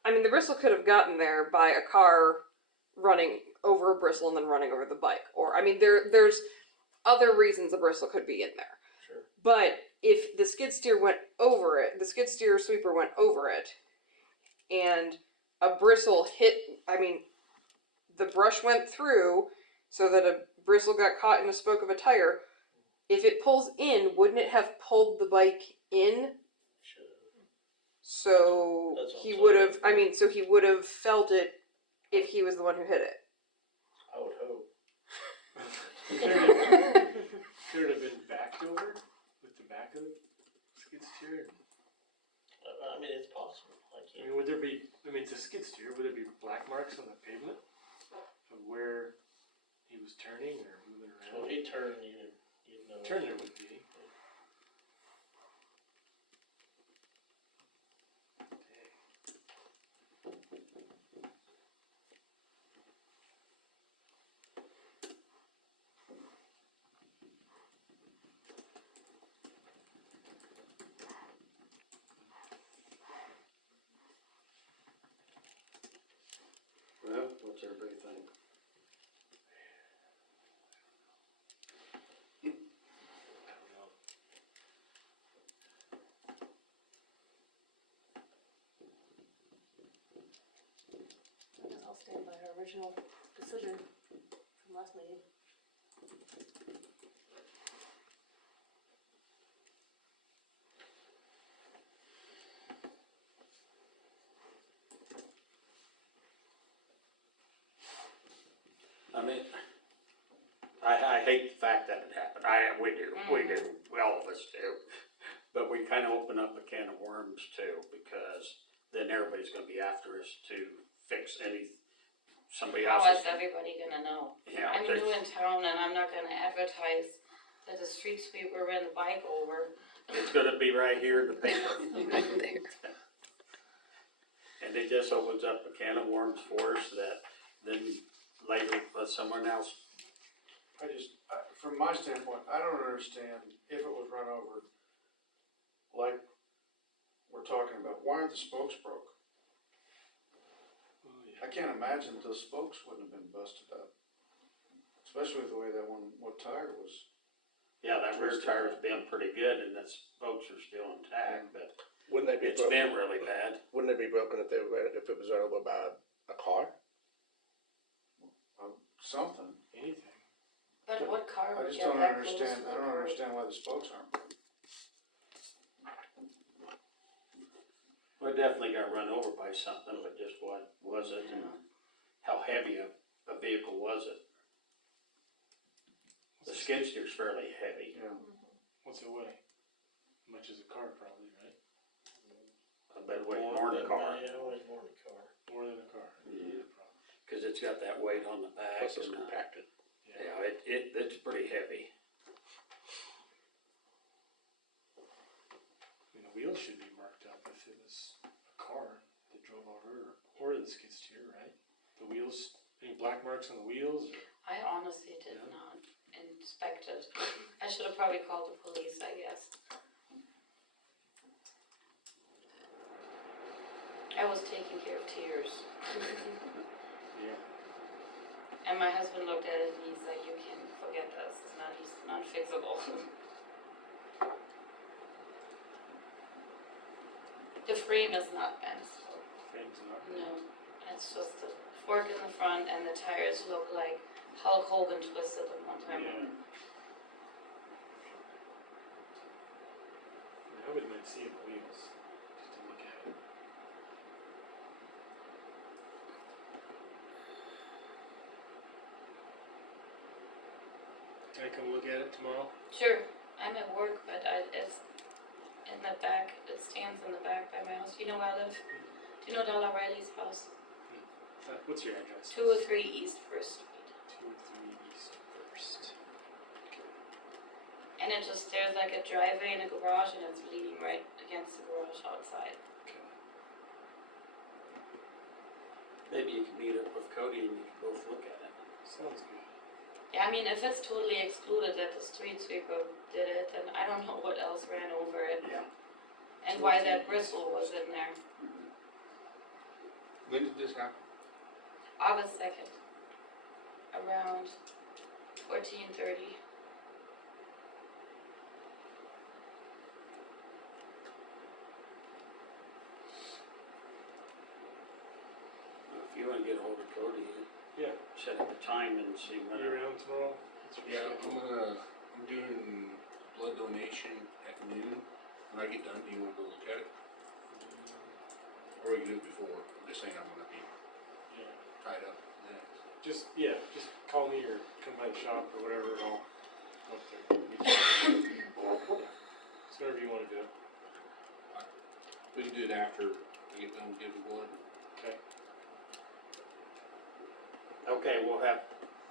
I mean, the bristle could have gotten there by a car running over a bristle and then running over the bike, or I mean, there's other reasons the bristle could be in there. Sure. But if the skid steer went over it, the skid steer sweeper went over it, and a bristle hit, I mean, the brush went through so that a bristle got caught in a spoke of a tire. If it pulls in, wouldn't it have pulled the bike in? Should've. So That's what he I'm would saying. have, I mean, so he would have felt it if he was the one who hit it. I would hope. Could it have been backed over with the back of the skid steer? I mean, it's possible, I I can't. mean, would there be, I mean, it's a skid steer, would there be black marks on the pavement of where he was turning or moving So around? if he turned, you'd know. Turn there would be. What's everybody think? I don't know. I guess I'll stand by our original decision from last meeting. I mean, I hate the fact that it happened. We do, we all of us do. But we kinda open up a can of worms too, because then everybody's gonna be after us to fix somebody How else's. is everybody gonna know? Yeah, I'm there's- new in town and I'm not gonna advertise that the street sweeper ran the bike over. It's gonna be right here in the paper. Right there. And it just opens up a can of worms for us that then later, someone else. From my standpoint, I don't understand if it was run over, like we're talking about, why aren't the spokes broke? Oh, I can't imagine that those spokes wouldn't have been busted up, especially with the way that one tire was. Yeah, that rear tire's been pretty good and the spokes are still intact, but Wouldn't they be it's broken? been really bad. Wouldn't they be broken if if it was run over by a car? Something. Anything. But what car I would just get don't that close to understand, the I don't curb? understand why the spokes aren't broken. We definitely got run over by something, but just what was it and how heavy a vehicle was it? The skid steer's fairly heavy. Yeah. What's it weigh? Much as a car, probably, right? I bet it weighs more than a car, Yeah, always more than a car. More than a car. Yeah. Cause it's got that weight on the back. Plus it's and, compacted. Yeah, it's pretty heavy. I mean, the wheels should be marked up if it was a car that drove over, or the skid steer, right? The wheels, any black marks on the wheels, or? I honestly did Yeah. not inspect it. I should have probably called the police, I guess. I was taking care of tears. Yeah. And my husband looked at it and he's like, you can forget this, it's not fixable. The frame is not bent, Frame's not. no, it's just the fork in the front and the tires look like Hulk Hogan twisted them one time. Yeah. I wouldn't mind seeing the wheels, just to look at it. Can I come look at it tomorrow? Sure, I'm at work, but it's in the back, it stands in the back by my house. You know where I live? Do you know Della Riley's house? What's your address? 203 East First Street. 203 East First. And it just, there's like a driveway and a garage and it's leaning right against the garage outside. Okay. Maybe you can meet up with Cody and you can both look at it. Sounds good. Yeah, I mean, if it's totally excluded that the street sweeper did it, then I don't know what else ran over it. Yeah. And why that bristle was in there. When did this happen? August 2nd, around 14:30. If you wanna get ahold of Cody, Yeah. set up a time and see when. You around tomorrow? What's your Yeah, schedule? I'm doing blood donation at noon. When I get done, do you wanna go look at it? Or we can do it before, I'm just saying I'm gonna be Yeah. tied up then. Just call me or come by the shop or whatever, and I'll go up there. Meet you. It's whatever you wanna do. We can do it after I get done giving blood. Okay. Okay, we'll have,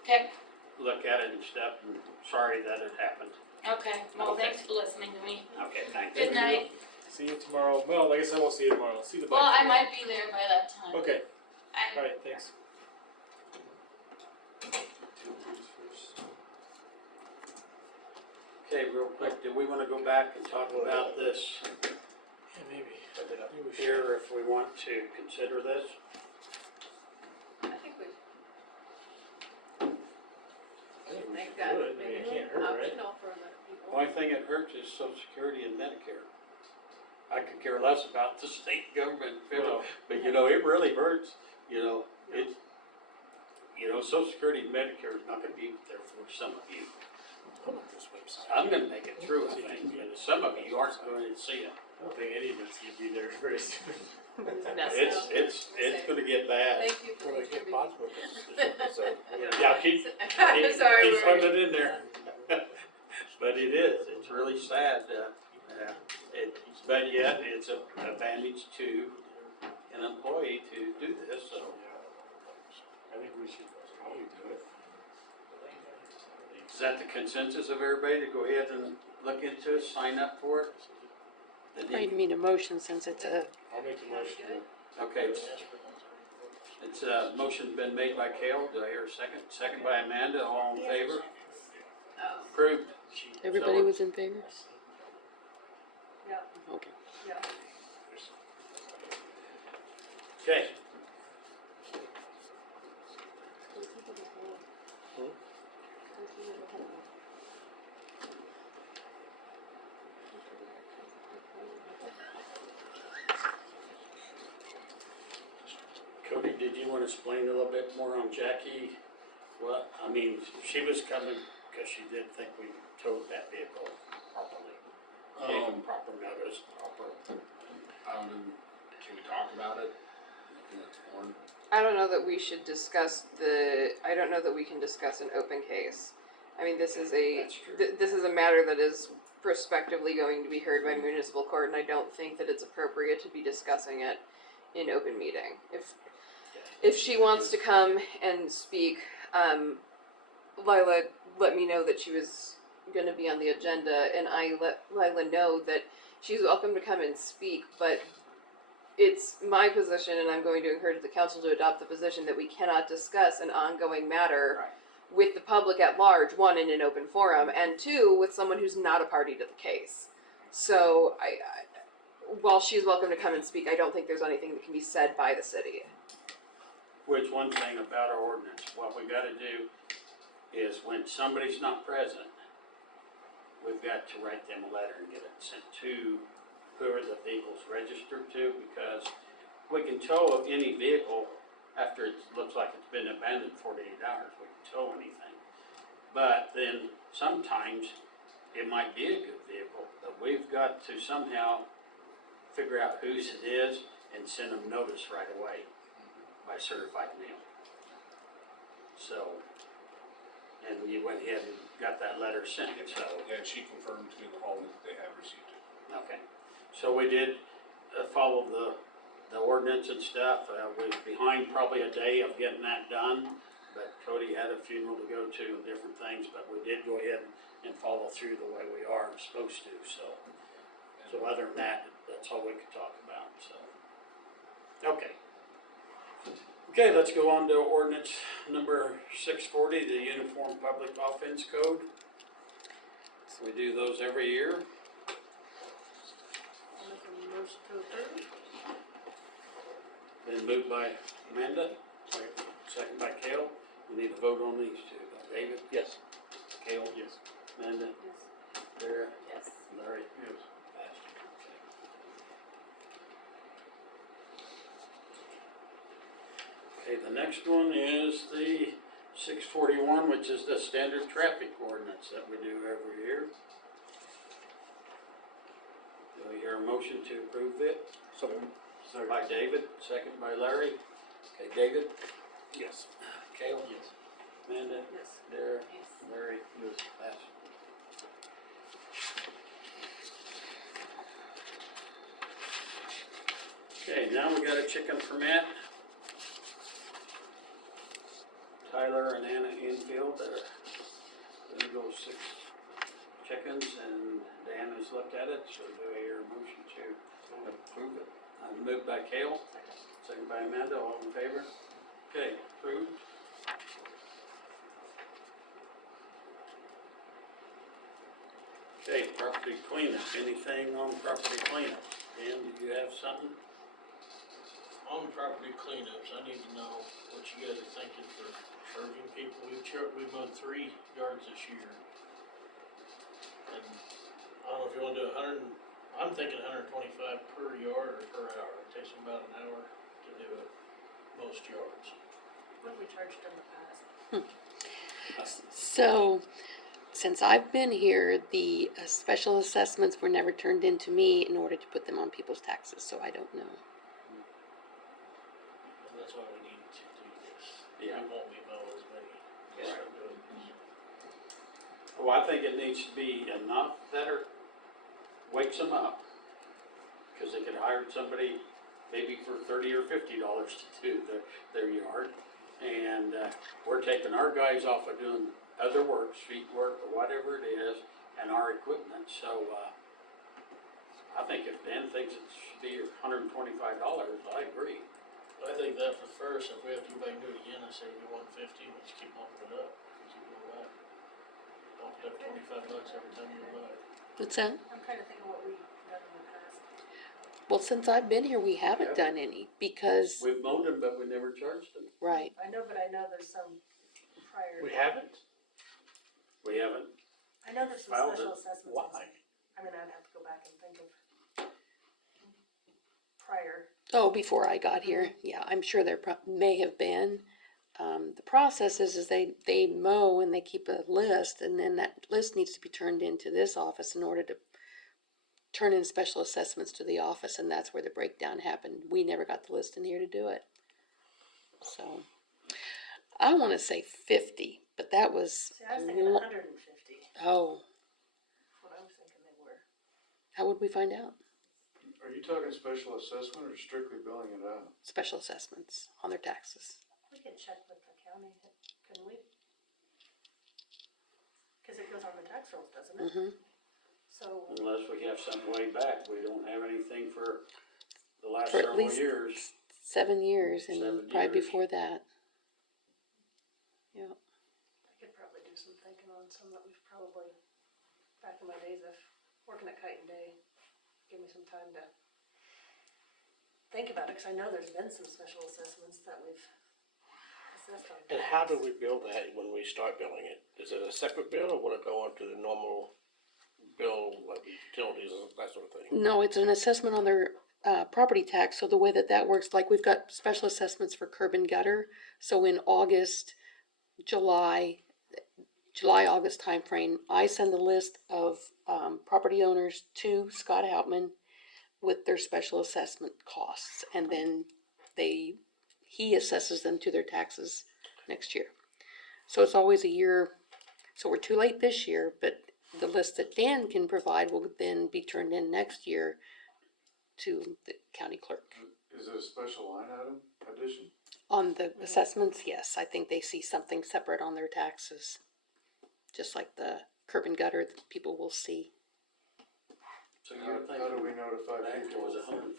Okay, look at it and stuff, and sorry that it happened. okay. Well, Okay. thanks for listening to me. Okay, thank Good you. night. See you tomorrow. Well, I guess I won't see you tomorrow. I'll see the bike. Well, I tomorrow. might be there by that time. Okay. I- All right. Thanks. Okay, real quick, do we wanna go back and talk about this Yeah, maybe. Maybe we should. here if we want to consider this? I think we do it, I mean, it can't hurt, right? Optional for the people. Only thing that hurts is Social Security and Medicare. I could care less about the state government, federal, Well, but you know, it really hurts, you know, it's, you know, Social Security and Medicare is not gonna be there for some of you. pull up this website. I'm gonna make it through, I think, and some of you aren't going to see it. I don't think any of us will be there very soon. It's gonna get bad. Thank you for Well, they get contributing. Boswell, so. Yeah, keep Sorry, keep we're- putting it in there. But it is, it's really sad, but yet it's an advantage to an employee to do this, so. I think we should probably do it. Is that the consensus of everybody to go ahead and look into it, sign up for it? Then I you- need a motion since it's a, I'll make the motion to. Okay, it's a motion been made by Cale, do I hear a second? Second by Amanda, all in favor? Oh. Approved. everybody was in favor? Yeah, Okay. yeah. Okay. Cody, did you wanna explain a little bit more on Jackie? What, I mean, she was coming, cause she did think we towed that vehicle properly. Gave them proper notice, proper. Can we talk about it? In the forum? I don't know that we should discuss I don't know that we can discuss an open case. I mean, this is That's true. this is a matter that is prospectively going to be heard by municipal court, and I don't think that it's appropriate to be discussing it in open meeting. If she wants to come and speak, Lila let me know that she was going to be on the agenda, and I let Lila know that she's welcome to come and speak, but it's my position, and I'm going to encourage the council to adopt the position that we cannot discuss an ongoing matter Right. with the public at large, one, in an open forum, and two, with someone who's not a party to the case. So, while she's welcome to come and speak, I don't think there's anything that can be said by the city. Which one thing about our ordinance, what we gotta do is when somebody's not present, we've got to write them a letter and get it sent to whoever the vehicle's registered to, because we can tow any vehicle after it looks like it's been abandoned 48 hours, we can tow anything. But then sometimes it might be a good vehicle, but we've got to somehow figure out whose it is and send them notice right away by certified mail. So, and you went ahead and got that letter sent, so. Yeah, and she confirmed to the hall that they have received it. Okay, so we did follow the ordinance and stuff, we was behind probably a day of getting that done, but Cody had a funeral to go to and different things, but we did go ahead and follow through the way we are supposed to, so. So other than that, that's all we could talk about, so. Okay. Okay, let's go on to ordinance number 640, the Uniform Public Offense Code. We do those every year. I'll make a motion to approve. Been moved by Amanda, second by Cale. We need to vote on these two. David? Yes. Cale? Yes. Amanda? Yes. Sarah? Yes. Larry? Yes. Okay, the next one is the 641, which is the standard traffic ordinance that we do every year. Do we hear a motion to approve it? So, By David, second by Larry. Okay, David? Yes. Cale? Yes. Amanda? Yes. Dara? Yes. Larry? Yes. Pass. Okay, now we got a chicken permit. Tyler and Anna Enfield, they're gonna go 6 chickens, and Dan has looked at it, so do I hear a motion to approve it? Moved by Cale, second by Amanda, all in favor? Okay, approved. Okay, property cleanup, anything on property cleanup? Dan, do you have something? On property cleanups, I need to know what you guys are thinking for encouraging people, we've mowed 3 yards this year. And I don't know if you wanna do I'm thinking 125 per yard or per hour, it takes them about an hour to do it, most yards. What have we charged in the past? So, since I've been here, the special assessments were never turned into me in order to put them on people's taxes, so I don't know. And that's why we need to do this. Yeah. We won't be mowing as many. Yeah. So doing this. Well, I think it needs to be enough that wakes them up. Cause they could hire somebody maybe for $30 or $50 to do their yard. And, we're taking our guys off of doing other work, street work or whatever it is, and our equipment, so, I think if Dan thinks it should be $125, I agree. I think that for first, if we have to go back and do it again, I say we 150, we just keep bumping it up, we keep going back. Bump it up $25 every time you go back. What's that? I'm trying to think of what we've done in the past. Well, since I've been here, we haven't done any because, We've mowed them, but we never charged them. right. I know, but I know there's some prior. We haven't? We haven't I know there's some filed special it. assessments. Why? I mean, I'd have to go back and think of prior. Oh, before I got here, yeah, I'm sure there may have been. The process is they mow and they keep a list, and then that list needs to be turned into this office in order to turn in special assessments to the office, and that's where the breakdown happened. We never got the list in here to do it. So, I want to say 50, but that was. See, I was thinking 150. Oh, That's what I was thinking they were. how would we find out? Are you talking special assessment or strictly billing it out? Special assessments on their taxes. We can check with the county, couldn't we? Cause it goes on the tax rolls, doesn't it? Mm-hmm. So, Unless we have some way back, we don't have anything for the last For at several least years. 7 years, and 7 probably years. before that. Yeah. I could probably do some thinking on some that we've probably, back in my days of working at Kite and Day, give me some time to think about it, cause I know there's been some special assessments that we've assessed on. And how do we bill that when we start billing it? Is it a separate bill or will it go on to the normal bill, like utilities and that sort of thing? No, it's an assessment on their property tax. So the way that works, like we've got special assessments for curb and gutter. So in August, August timeframe, I send the list of property owners to Scott Houtman with their special assessment costs, and then he assesses them to their taxes next year. So it's always a year. So we're too late this year, but the list that Dan can provide will then be turned in next year to the county clerk. Is it a special line item addition? On the assessments, yes, I think they see something separate on their taxes. Just like the curb and gutter, that people will see. So How you're do thinking we notify back people was 150.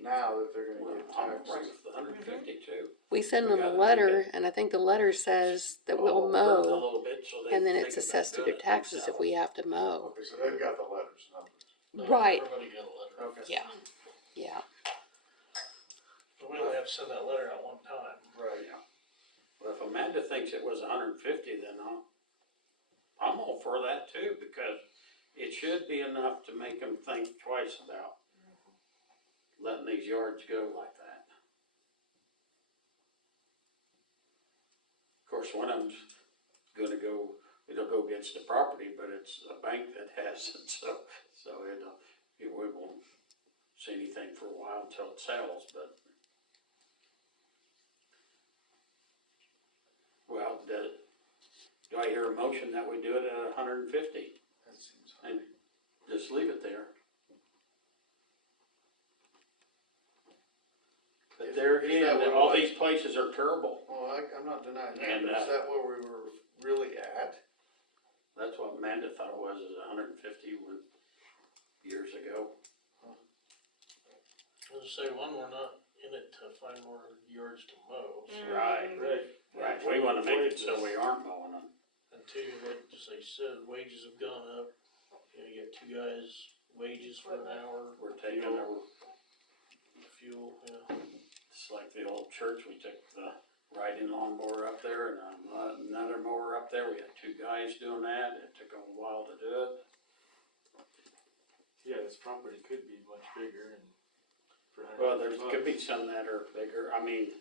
now that they're gonna Well, get I'm taxed? right with the 150 too. We send We them a gotta do letter, that. and I think the letter says that Oh, we'll hurt a mow, little bit so they and then think it's about assessed to doing their it taxes if themselves. we have to mow. Okay, so they've got the letters, numbers. Right. Everybody got a letter. Okay. Yeah, yeah. But we only have to send that letter out one time. Right. Yeah. Well, if Amanda thinks it was 150, then I'm all for that too, because it should be enough to make them think twice about letting these yards go like that. Of course, one of them's gonna go, it'll go against the property, but it's a bank that has it, so we won't see anything for a while until it sells, but. Well, do I hear a motion that we do it at 150 That seems high. and just leave it there? But there Is again, that what all it was? these places are terrible. Well, I'm not denying that, And, but is that where we were really at? That's what Amanda thought it was, is 150 years ago. Let's say one, we're not in it to find more yards to mow. So. Right. Right, we wanna make it so we aren't mowing them. And two, like just like you said, wages have gone up. You know, you got 2 guys' wages for an hour. We're taking our, Fuel, yeah. it's like the old church, we took the riding lawnmower up there and another mower up there. We had two guys doing that. It took them a while to do it. Yeah, this property could be much bigger and for Well, there $150 could be some that are bigger. I mean,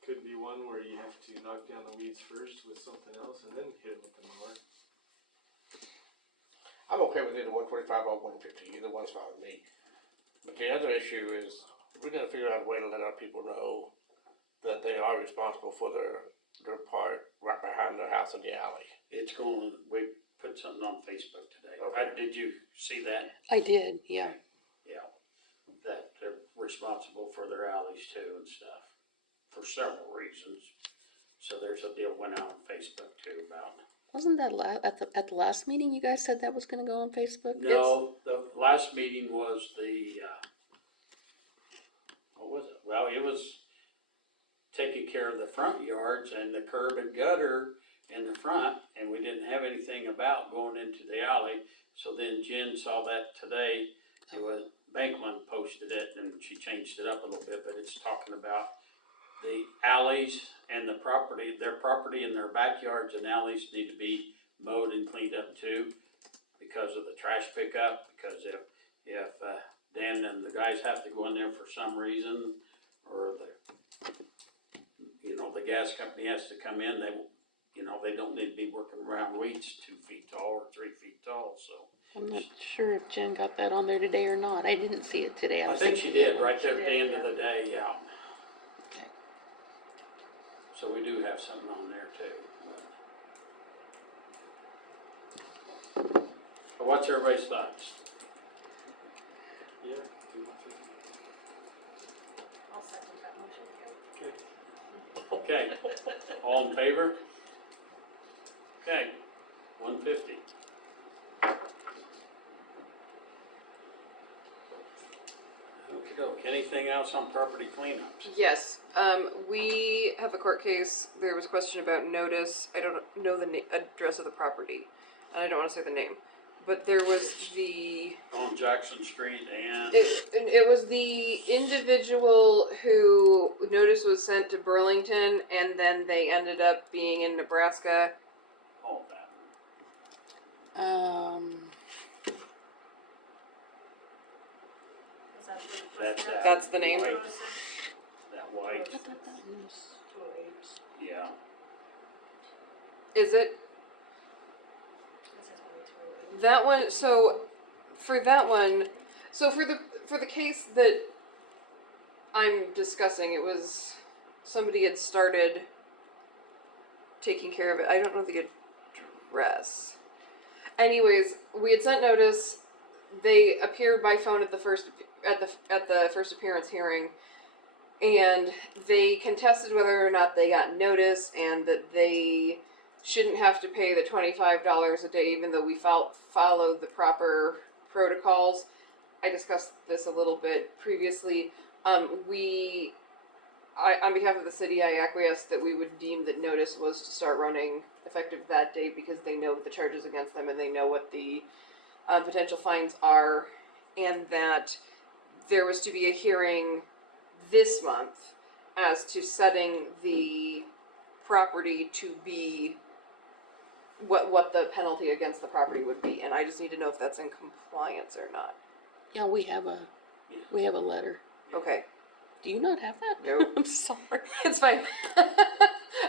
could be one where you have to knock down the weeds first with something else and then hit it with the mower. I'm okay with either 145 or 150, either one's fine with me. But the other issue is, we gotta figure out a way to let our people know that they are responsible for their part right behind their house in the alley. it's going, we put something on Facebook today. Okay. Did you see that? I did, yeah. Yeah, that they're responsible for their alleys too and stuff, for several reasons. So there's a deal went out on Facebook too about. Wasn't that at the last meeting you guys said that was gonna go on Facebook? No, the last meeting was the, what was it? Well, it was taking care of the front yards and the curb and gutter in the front, and we didn't have anything about going into the alley. So then Jen saw that today, it was, Banklin posted it, and she changed it up a little bit, but it's talking about the alleys and the property, their property and their backyards and alleys need to be mowed and cleaned up too, because of the trash pickup, because if Dan and the guys have to go in there for some reason, or the gas company has to come in, they don't need to be working around weeds 2 feet tall or 3 feet tall, so. I'm not sure if Jen got that on there today or not. I didn't see it today. I was think she thinking- did, right there at the end of the day, yeah. Okay. So we do have something on there too. But what's everybody's thoughts? Yeah, do 150. I'll second that motion. Okay, all in favor? Okay, 150. Okey-doke, anything else on property cleanups? Yes, we have a court case. There was a question about notice. I don't know the address of the property, and I don't want to say the name. But there was On Jackson Street and, it was the individual who notice was sent to Burlington, and then they ended up being in Nebraska. all that. Is that the That's that. That's the name? White, that white, I thought that was- 208. yeah. Is it? It says only 208. That one, so for that one, so for the case that I'm discussing, it was somebody had started taking care of it. I don't know the address. Anyways, we had sent notice. They appeared by phone at the first appearance hearing, and they contested whether or not they got notice and that they shouldn't have to pay the $25 a day, even though we followed the proper protocols. I discussed this a little bit previously. On behalf of the city, I acquiesced that we would deem that notice was to start running effective that day because they know the charges against them and they know what the potential fines are, and that there was to be a hearing this month as to setting the property to be what the penalty against the property would be, and I just need to know if that's in compliance or not. Yeah, we have a letter. Okay. Do you not have that? No. I'm sorry. It's fine.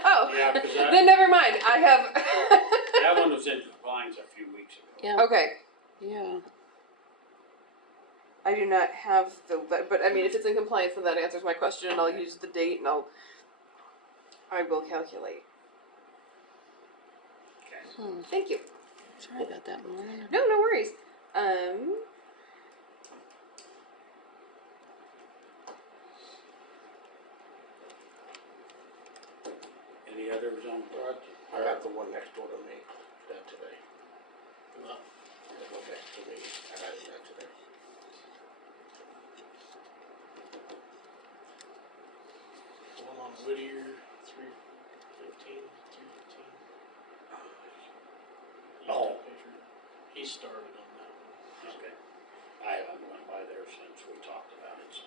Oh, Yeah, 'cause that- then never mind. I have. That one was in compliance a few weeks ago. Yeah, Okay. yeah. I do not have but I mean, if it's in compliance, then that answers my question, and I'll use the date, and I will calculate. Okay. Thank you. Sorry about that, Lauren. No worries. Any others on project? I got the one next door to me, that today. Well, The one next to me, I got it that today. one on Whittier, 315, 315. Oh. He started on that one. Okay. I haven't went by there since we talked about it, so.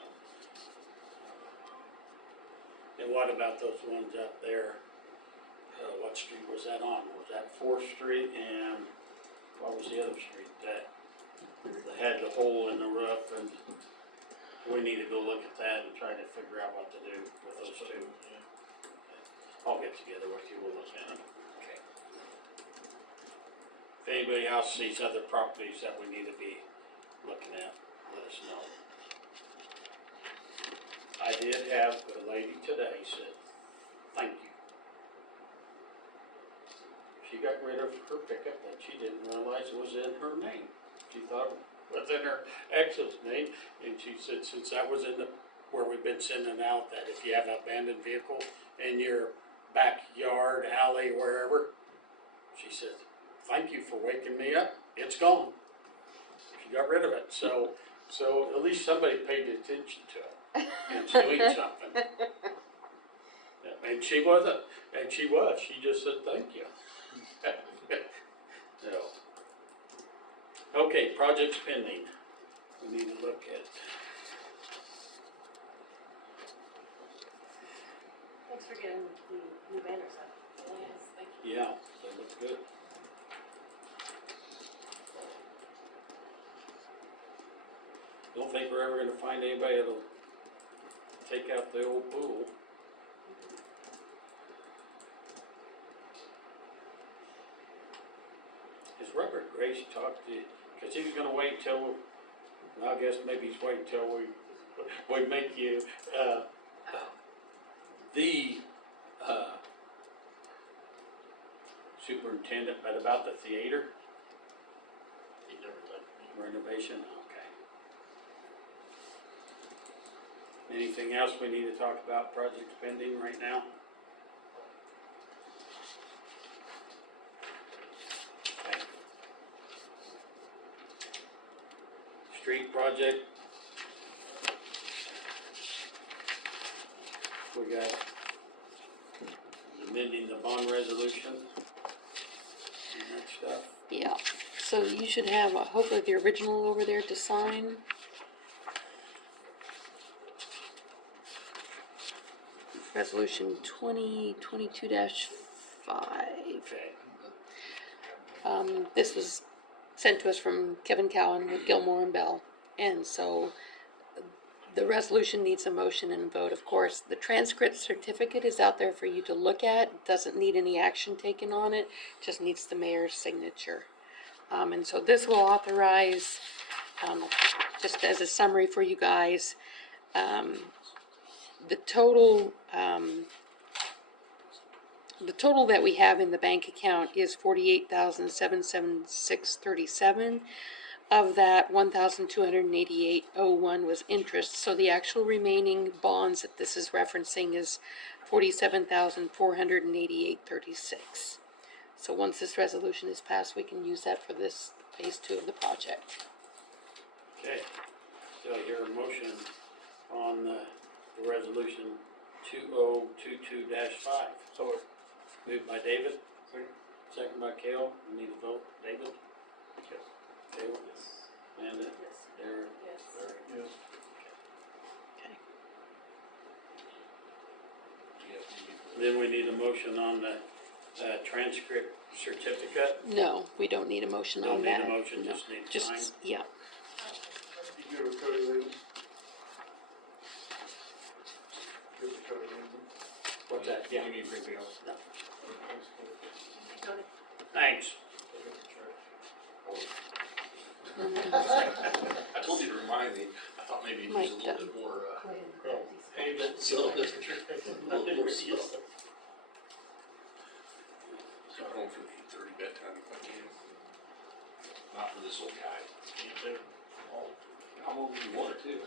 And what about those ones up there? What street was that on? Was that Fourth Street and what was the other street that had the hole in the roof? And we need to go look at that and try to figure out what to do with those two. I'll get together with you, we'll look at them. Okay. If anybody else sees other properties that we need to be looking at, let us know. I did have a lady today said, thank you. She got rid of her pickup and she didn't realize it was in her name. She thought it was in her ex's name, and she said since that was in the, where we've been sending out that if you have an abandoned vehicle in your backyard, alley, wherever, she said, thank you for waking me up, it's gone. She got rid of it, so at least somebody paid attention to it and it's doing something. And she wasn't, and she just said thank you. So, okay, projects pending, we need to look at. Thanks for getting the new banners up. Yes, thank you. Yeah, that looks good. Don't think we're ever gonna find anybody that'll take out the old pool. Has Robert Grace talked to, cause he was gonna wait till, I guess maybe he's waiting till we make you, the, superintendent, but about the theater He never talked to me. renovation, okay. Anything else we need to talk about projects pending right now? Okay. Street project. We got amending the bond resolution and that stuff. Yeah, so you should have, hopefully the original over there to sign. Resolution 2022-5. Okay. This was sent to us from Kevin Cowan with Gilmore and Bell, and so the resolution needs a motion and vote, of course. The transcript certificate is out there for you to look at, doesn't need any action taken on it, just needs the mayor's signature. And so this will authorize, just as a summary for you guys, the total that we have in the bank account is $48,776.37. Of that, $1,288.01 was interest. So the actual remaining bonds that this is referencing is $47,488.36. So once this resolution is passed, we can use that for this phase 2 of the project. Okay, so I hear a motion on the resolution 2022-5. So, Moved by David, second by Cale, we need a vote, David? yes. Cale? Amanda? Yes. Darren? Yes. Larry? Yes. Then we need a motion on the transcript certificate. No, we don't need a motion Don't on need that. a motion, No, just need to sign. yeah. You good with Cody leaving? Good with Cody leaving? What's that? Yeah. You need anything else? No. Cody? Thanks. I told you to remind me, I thought maybe it was a Mike, little bit more, Hey, that's So, so a little more slow. So I'm home for the 8:30 bedtime if I can. Not for this old guy. I'm over you one or two.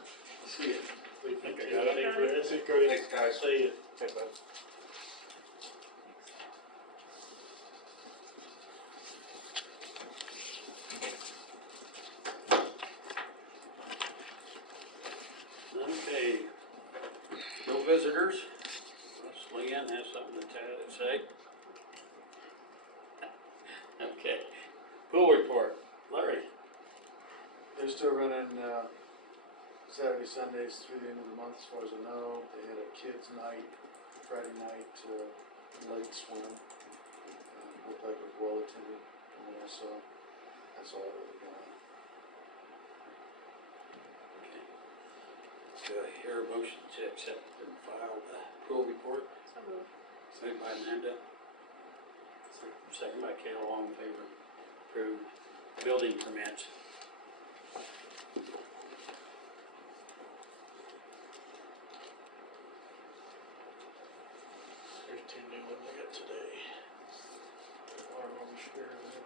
See ya. We think think I got it. See you, Cody. Thanks, guys. See you. Hey, bud. Okay. No visitors? Unless Leanne has something to say. Okay. Pool report, Larry. They're still running, Saturday, Sundays through the end of the month, as far as I know. They had a kids' night Friday night, late swim. Looked like it was well attended from what I saw. That's all I really got. Do I hear a motion to accept and file the pool report? So moved. Second by Amanda. Second by Kale, all in favor. Approved. Building permits. There's two new ones I got today. Water on the share and everything.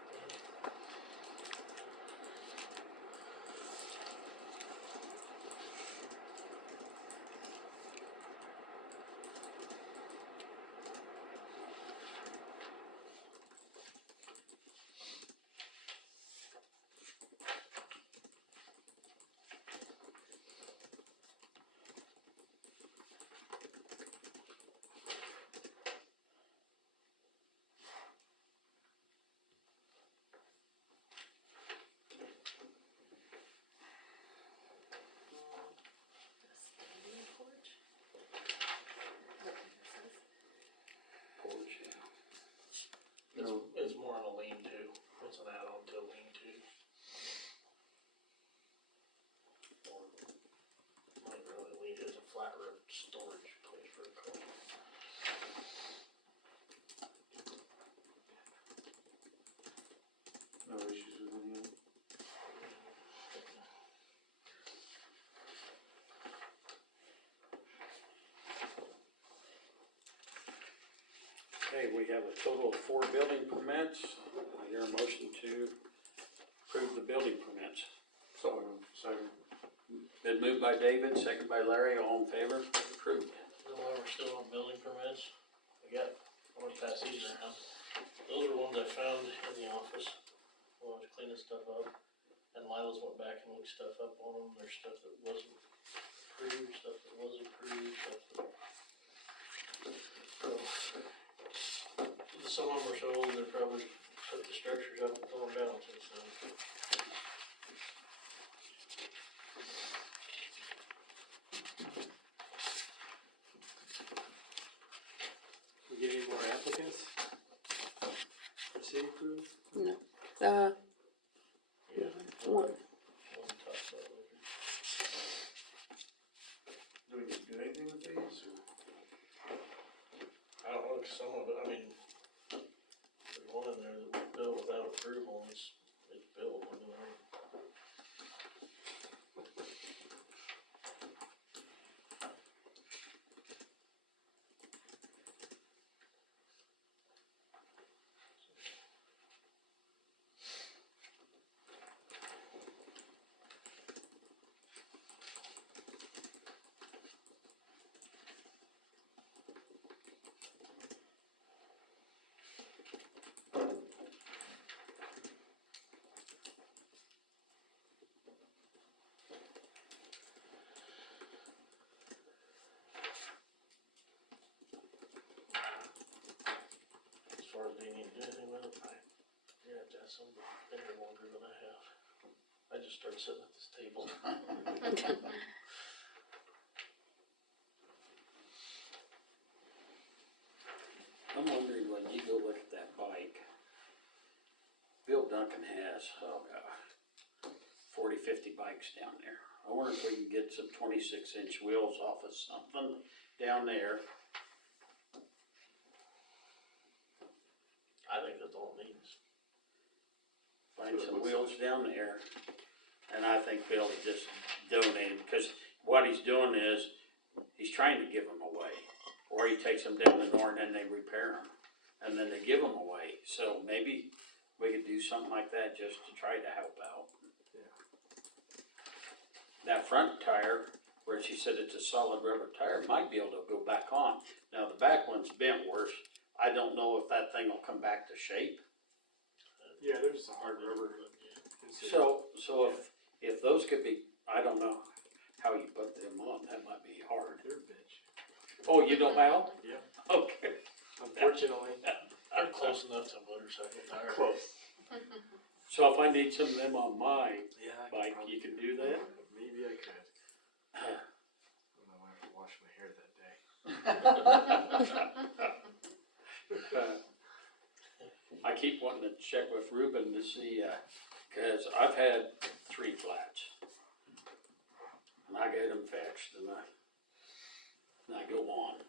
Standing porch? Porch, yeah. It's more on a lean-to. It's an add-on to a lean-to. Or, not really lean, it's a flat roof storage place for a car. No issues with any of it. Okay, we have a total of 4 building permits. I hear a motion to approve the building permits. So, second. Been moved by David, second by Larry, all in favor? Approved. While we're still on building permits, I want to pass these around. Those are ones I found in the office while I was cleaning stuff up. And Lila's went back and looked stuff up on them. There's stuff that wasn't approved, stuff that was approved, stuff that. So, some of them are so old, they're probably put the structures up and torn down since then. We get any more applicants? For city crew? No. Yeah. One. One top side looking. Do we need to do anything with these, or? I don't know, 'cause some of it, I mean, there's one in there that was built without approval, and it's built, I mean, as far as being able to do anything with it, yeah, that's somebody been here longer than I have. I just started sitting at this table. I'm wondering when you go look at that bike, Bill Duncan has, 40, 50 bikes down there. I wonder if we can get some 26-inch wheels off of something down there. I think that's all it needs. Find some wheels down there, and I think Bill just donated, because what he's doing is, he's trying to give them away. Or he takes them down the north and they repair them, and then they give them away. So maybe we could do something like that just to try to help out. Yeah. That front tire, where she said it's a solid rubber tire, might be able to go back on. Now, the back one's bent worse. I don't know if that thing will come back to shape. Yeah, there's a hard rubber. So if those could be, I don't know how you put them on, that might be hard. They're a bitch. Oh, you don't have? Yeah. Okay. Unfortunately. I'm close enough to a motorcycle tire. Close. So if I need some of them on my Yeah. bike, you can do that? Maybe I could. I might have to wash my hair that day. I keep wanting to check with Ruben to see, cause I've had 3 flats. And I get them fixed and I go on.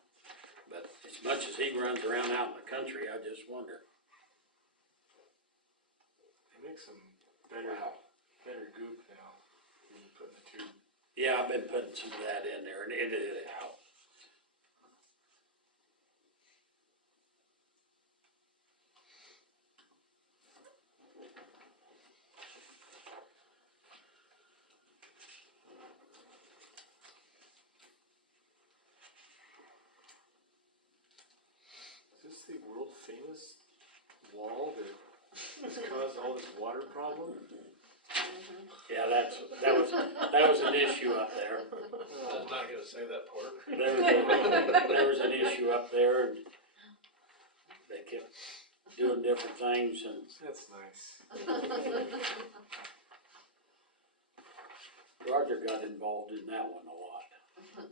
But as much as he runs around out in the country, I just wonder. They make some better goop now. When you put in the tube. Yeah, I've been putting some of that in there and it did help. Is this the world famous wall that has caused all this water problem? Yeah, that was an issue up there. I was not gonna say that part. There was an issue up there and they kept doing different things and That's nice. Roger got involved in that one a lot.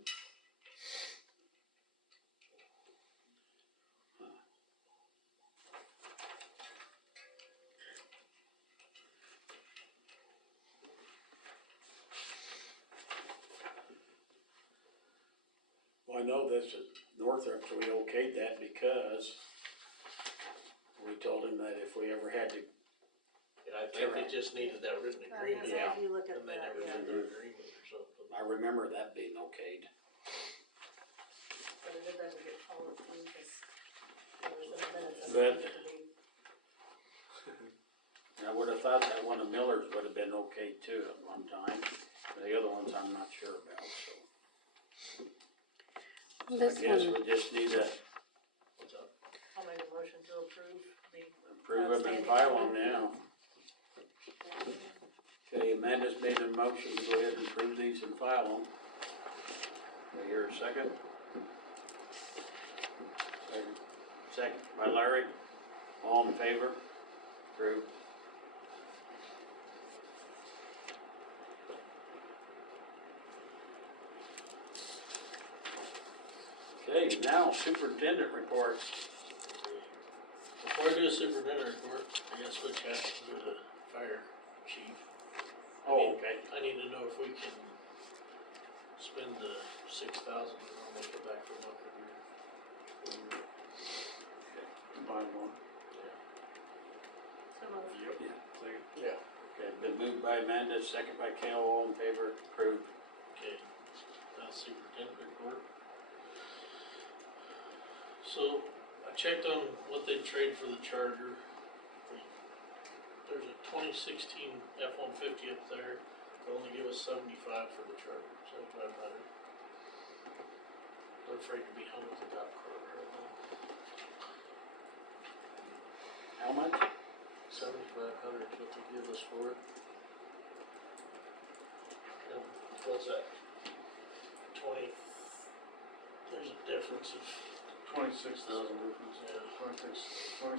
Well, I know this at Northrop, we okayed that because we told him that if we ever had to, Yeah, I think they just needed that written agreement, Yeah. If you look at and they that, never yeah, did their agreement or something. I remember that being okayed. but it doesn't get followed through, cause there was in the minutes. But- that it needed to be- I would have thought that one of Miller's would have been okay too at one time. The other ones I'm not sure about, so. This I guess one, we just need to What's up? I'll make a motion to approve the. approve them and file them now. Okay, Amanda's made a motion to go ahead and approve these and file them. Do I hear a second? Second by Larry. All in favor? Approved. Okay, now superintendent reports. Before I do a superintendent report, I guess switch hats and do the fire chief. Oh, okay. I need to know if we can spend the 6,000 we normally put back for bunker gear. Combine one. So moved. Yep. Yeah. Second. Yeah. Okay, been moved by Amanda, second by Cal, all in favor, approved. Okay, now superintendent report. So, I checked on what they'd trade for the Charger. There's a 2016 F-150 up there, they'll only give us 75 for the Charger, 7,500. They're afraid to be hung with the top car right now. How much? 7,500 is what they give us for it. And what's that? 20, there's a difference of, 26,000 difference. yeah. 26,000,006.25.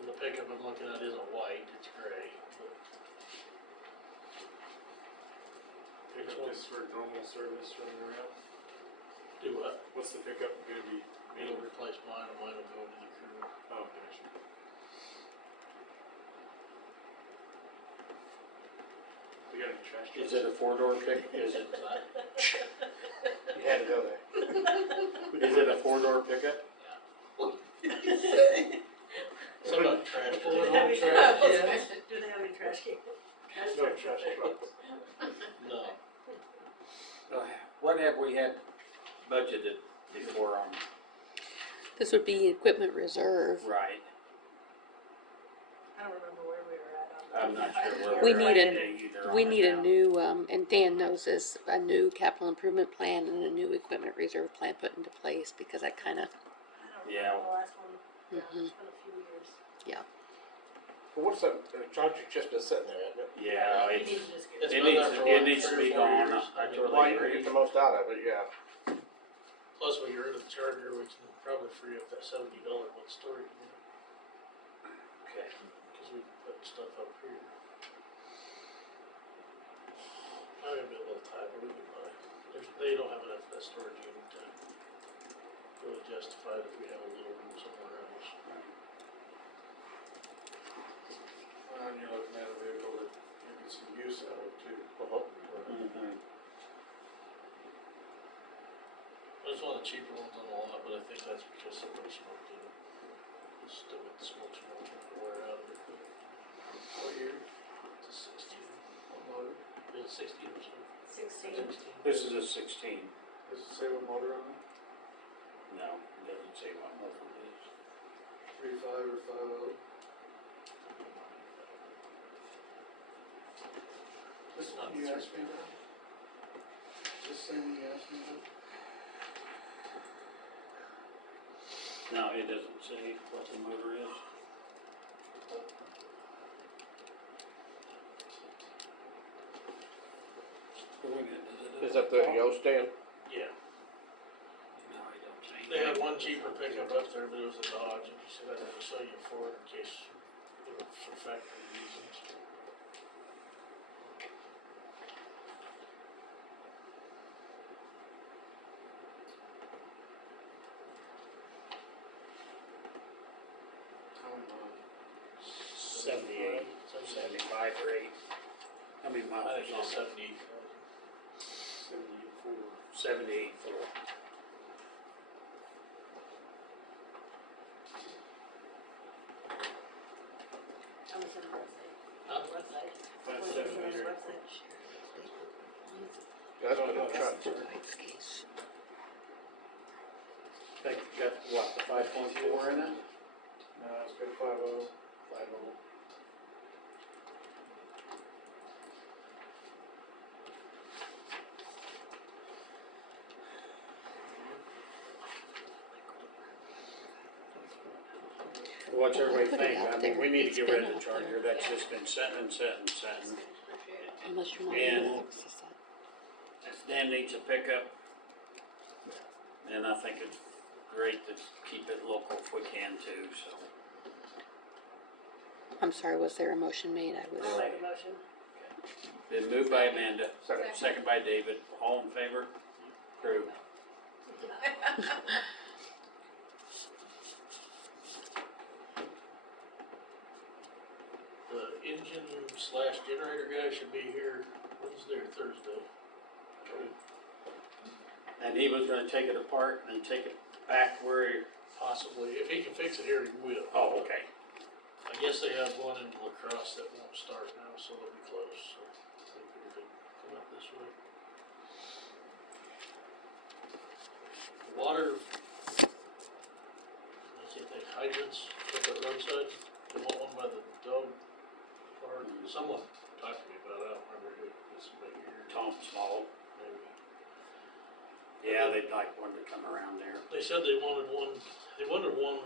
And the pickup I'm looking at isn't white, it's gray, but. Pickup just for normal service running around. Do what? What's the pickup gonna be? It'll replace mine, and mine will go into the crew. Oh, gotcha. We got any trash Is cans? it a four-door pick, is it, You had to go there. is it a four-door pickup? Some of trash. Do they have any Trash trash? Do they have any trash can? No trash truck. No. What have we had budgeted before on? this would be equipment reserve. Right, I don't remember where we were at on. I'm not sure where We we're need at a- either We on it need a now. new, and Dan knows this, a new capital improvement plan and a new equipment reserve plan put into place, because I kinda, I don't Yeah. remember the last one. Yeah, Mhm. it's been a few years. Well, what's that, Charger just been sitting there, hasn't it? Yeah, You it's, need to just get. It's it been needs, there for it like needs to 3 be or 4 gone, years. I Well, totally you can agree. get the most out of it, yeah. Plus, when you're rid of the Charger, we can probably free up that $70 one storage unit, Okay, cause we put stuff up here. I'm gonna be a little tight, but we can buy, they don't have that storage unit to really justify it if we have a little room somewhere else. And you're looking at a vehicle that you get some use out of too. Mm-hmm. It's one of the cheaper ones on the lot, but I think that's because somebody smoked in it. It's still got the smoke wear out of it. What year? It's a 16. What motor? It's 16 or something. 16. 16. This is a 16. Does it say what motor on it? No, it doesn't say what model it is. 3.5 or 5.0? This one you asked me about? This thing you asked me about? No, it doesn't say what the motor is. Is that the Yo stand? Yeah. No, I don't see. They had one cheaper pickup up there, but it was a Dodge, and he said I'd have to sell you a Ford in case they were for factory reasons. How many miles? 78, 75 or 8. How many miles I is think it's on 78,000. 78 full. On the center website. Huh? Website. Five, What is seven, it on the eight. website? That's for the truck. Tonight's case. That got what, the 5.4 in it? No, it's got 5.0. 5.0. What's Well, everybody put it think? out I mean, there. we need to It's get been rid of the out Charger, there. that's just been sitting and sitting and sitting. Appreciate it. Unless you want And- to access it. If Dan needs a pickup, then I think it's great to keep it local if we can too, so. I'm sorry, was there a motion made? I was. I'll make a motion. Been moved by Amanda, Second. second by David, all in favor? Approved. The engine slash generator guy should be here Wednesday or Thursday. And he was gonna take it apart and take it back where, Possibly, if he can fix it here, he will. oh, okay. I guess they have one in La Crosse that won't start now, so they'll be close, so I think we could come up this way. Water, I can't think, hydrants at the roadside, they want one by the dog park, someone talked to me about it, I don't remember who, it's somebody here, Tom Small, maybe. yeah, they'd like one to come around there. They said they wanted one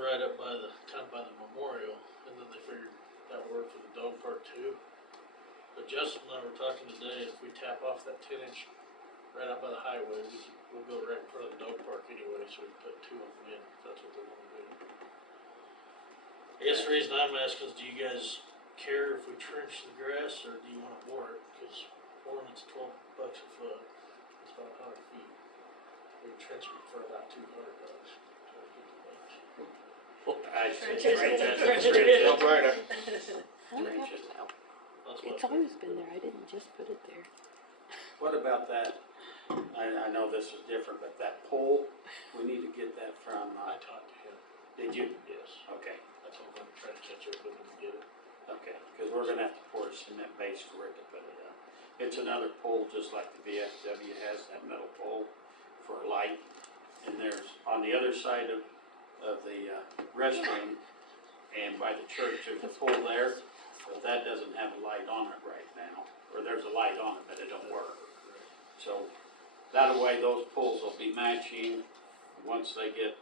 right up by the, kind of by the memorial, and then they figured that would work for the dog park too. But Justin and I were talking today, if we tap off that 10-inch right out by the highway, we'll go right in front of the dog park anyway, so we can put two of them in, if that's what they wanna do. I guess the reason I'm asking is, do you guys care if we trench the grass, or do you wanna bore it? Cause boring it's $12 a foot, it's about 100 feet. We can trench it for about $200. I said, Trench it. trench it, Trench trench it. it. No brainer. Trench it. That's what It's always been there. I didn't just put it there. What about that, I know this is different, but that pole, we need to get that from, I talked to him. did you? Yes. Okay, I told him to try to catch up with him and get it. okay, cause we're gonna have to pour a cement base for it to put it up. It's another pole, just like the VFW has, that metal pole for a light. And there's, on the other side of the restroom and by the church, there's a pole there, but that doesn't have a light on it right now. Or there's a light on it, but it don't work. So, that way those poles will be matching, once we get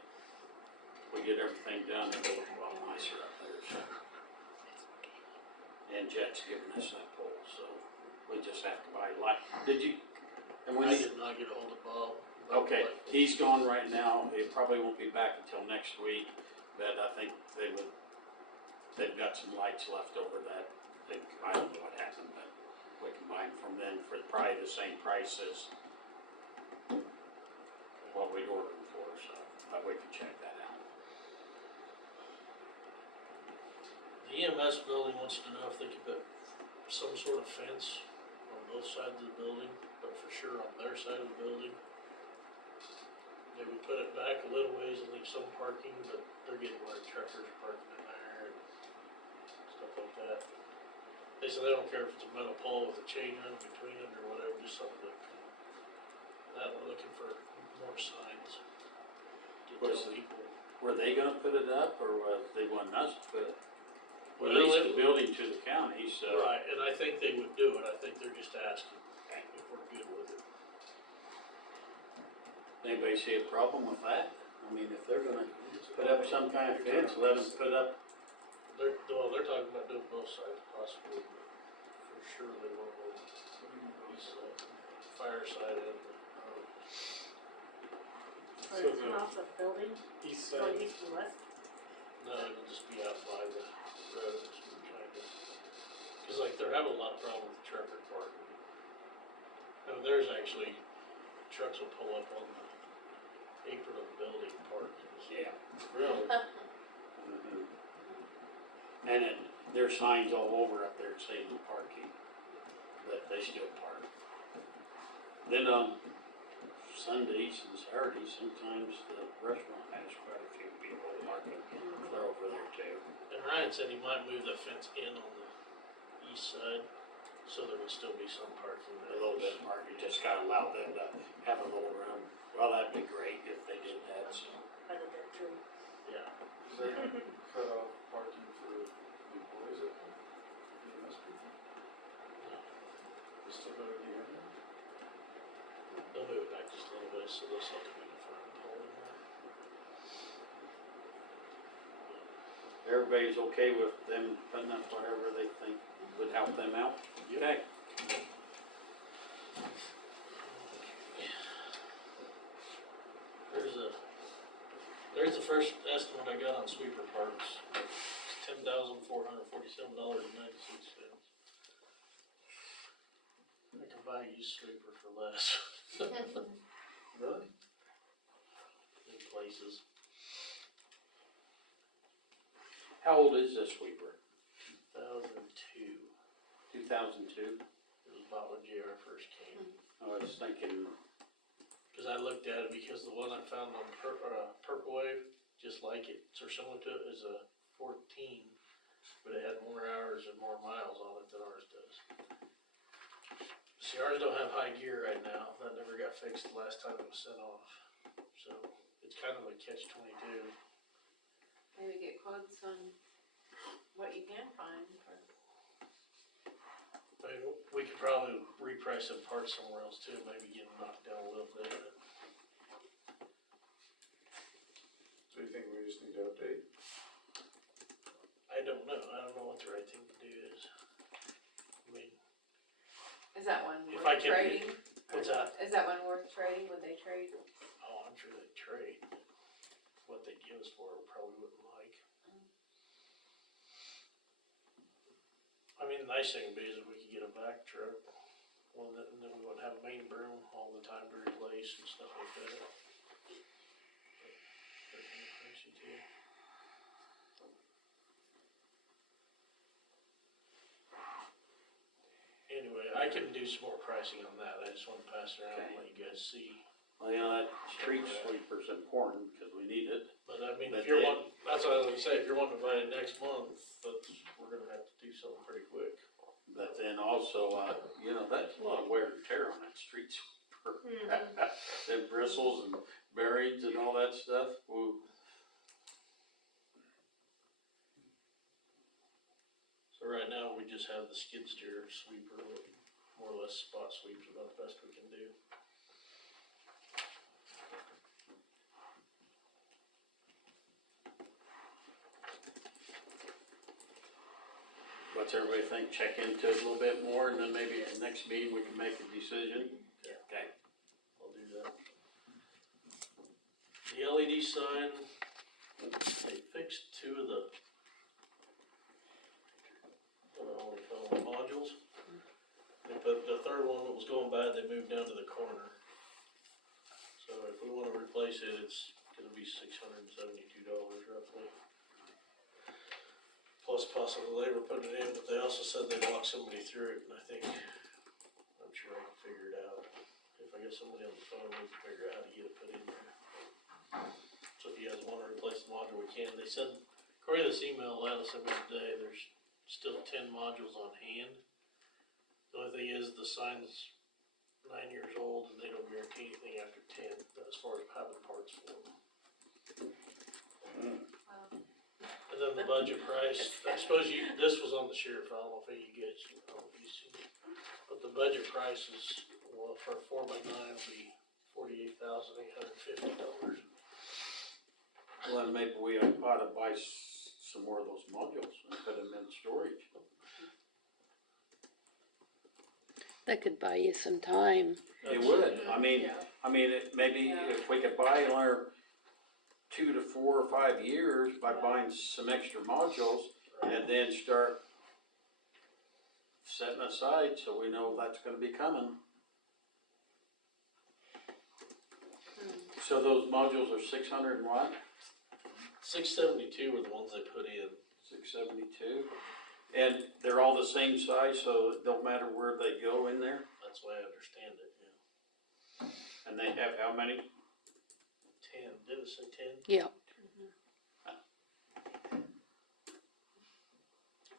everything done, it'll look a lot nicer up there, so. And Jet's giving us that pole, so we just have to buy light. Did you, and we I need, did not get a hold of Bob. okay, he's gone right now, he probably won't be back until next week, but I think they've got some lights left over that, I don't know what happened, but we can buy them from them for probably the same price as EMS building wants to know if they could put some sort of fence on both sides of the building, but for sure on their side of the building. They would put it back a little ways and leave some parking, but they're getting where truckers are parking in there and stuff like that. They said they don't care if it's a metal pole with a chain running between it or whatever, just something that we're looking for more signs. To Was tell it- people. Were they gonna put it up, or was they wanting us to put it? Well, Release the building to the county, so. Right, and I think they would do it, I think they're just asking if we're good with it. Anybody see a problem with that? I mean, if they're gonna put up some kind of fence, let them put up, They're talking about doing both sides possibly, but for sure they want to go east side, fire side and, Or it's come off the building, East going side, east and west. no, it'll just be out by the road, so we're trying to, cause like they're having a lot of problem with the trucker parking. Oh, there's actually, trucks will pull up on the apron of the building parking. yeah. Really? Mhm. And it, there's signs all over up there saying no parking, but they still park. Then on Sundays and Saturdays, sometimes the restaurant has quite a few people parking, they're over there too. And Ryan said he might move the fence in on the east side, so there would still be some parking A there. little bit of parking, just gotta allow them to have a little room. Well, that'd be great if they did that, so. By the dead tree. Yeah. Is they gonna cut off parking for employees at home? EMS people? They still gotta be in there? They'll move it back just a little bit, so they'll still come in the front and pull in there. Everybody's okay with them putting up whatever they think would help them out? Okay. There's the first estimate I got on sweeper parts. It's $10,447.96. I can buy a used sweeper for less Really? in places. How old is this sweeper? 2002. 2002? It was bought when JR first came. I was thinking, Cause I looked at it because the one I found on Purple Wave, just like it, or similar to it, is a 14, but it had more hours and more miles on it than ours does. See, ours don't have high gear right now. That never got fixed the last time it was sent off. So it's kind of a catch-22. Maybe get quotes on what you can find for. I mean, we could probably reprice some parts somewhere else too, maybe get them knocked down a little bit. So you think we just need to update? I don't know. I don't know what the right thing to do is. I mean, Is that one If worth I can- trading? what's that? Is that one worth trading? Would they trade? Oh, I'm sure they'd trade. What they give us for it, we probably wouldn't like. I mean, the nice thing would be is if we could get a vac truck, one that, and then we wouldn't have a main broom all the time to replace and stuff like that. But they're kinda pricey too. Anyway, I can do some more pricing on that. I just wanna pass it around and let you guys see. well, you know, that street sweeper's important, cause we need it. But I mean, But if you're they- wanting, that's what I was gonna say, if you're wanting to buy it next month, we're gonna have to do something pretty quick. But then also, you know, that's a lot of wear and tear on that street sweeper. Them bristles and bearings and all that stuff, ooh. So right now, we just have the skid steer sweeper, with more or less spot sweeps, about the best we can do. What's everybody think? Check into it a little bit more and then maybe at the next meeting we can make a decision? Yeah. Okay. I'll do that. The LED sign, they fixed two of the, what do we call them, modules. They put, the third one that was going bad, they moved down to the corner. So if we wanna replace it, it's gonna be $672 roughly. plus possible labor putting it in, but they also said they'd walk somebody through it, and I think, I'm sure I can figure it out. If I get somebody on the phone, we can figure out how to get it put in there. So if you guys wanna replace the module, we can. They said, according to this email Lana sent me today, there's still 10 modules on hand. The only thing is, the sign's 9 years old, and they don't guarantee anything after 10, as far as having parts for them. And then the budget price, I suppose this was on the sheriff, I don't know if you get it, I don't know if you see it. But the budget price is, well, for a 4x9 will be $48,850. Well, then maybe we ought to buy some more of those modules and put them in storage. That could buy you some time. It would, I mean, maybe if we could buy another 2 to 4 or 5 years by buying some extra modules and then start setting aside so we know that's gonna be coming. So those modules are 600 and what? 672 were the ones they put in. 672, and they're all the same size, so it don't matter where they go in there, That's the way I understand it, yeah. and they have how many? 10, did it say 10? Yeah.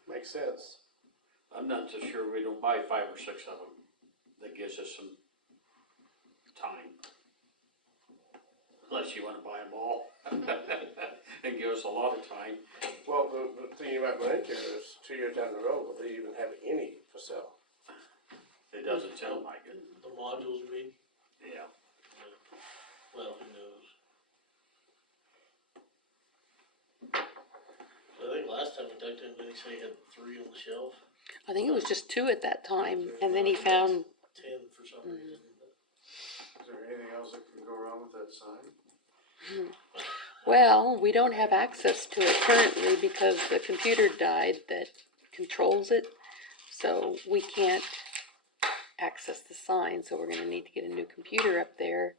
Makes sense. I'm not so sure we don't buy 5 or 6 of them, that gives us some time. Unless you wanna buy them all, and give us a lot of time. Well, the thing you might run into is 2 years down the road, will they even have any for sale? It doesn't sound like it, The modules, you mean? yeah. Well, who knows? I think last time we talked to him, did he say he had 3 on the shelf? I think it was just 2 at that time, and then he found, 10 for some reason. Is there anything else that can go wrong with that sign? well, we don't have access to it currently because the computer died that controls it. So we can't access the sign, so we're gonna need to get a new computer up there,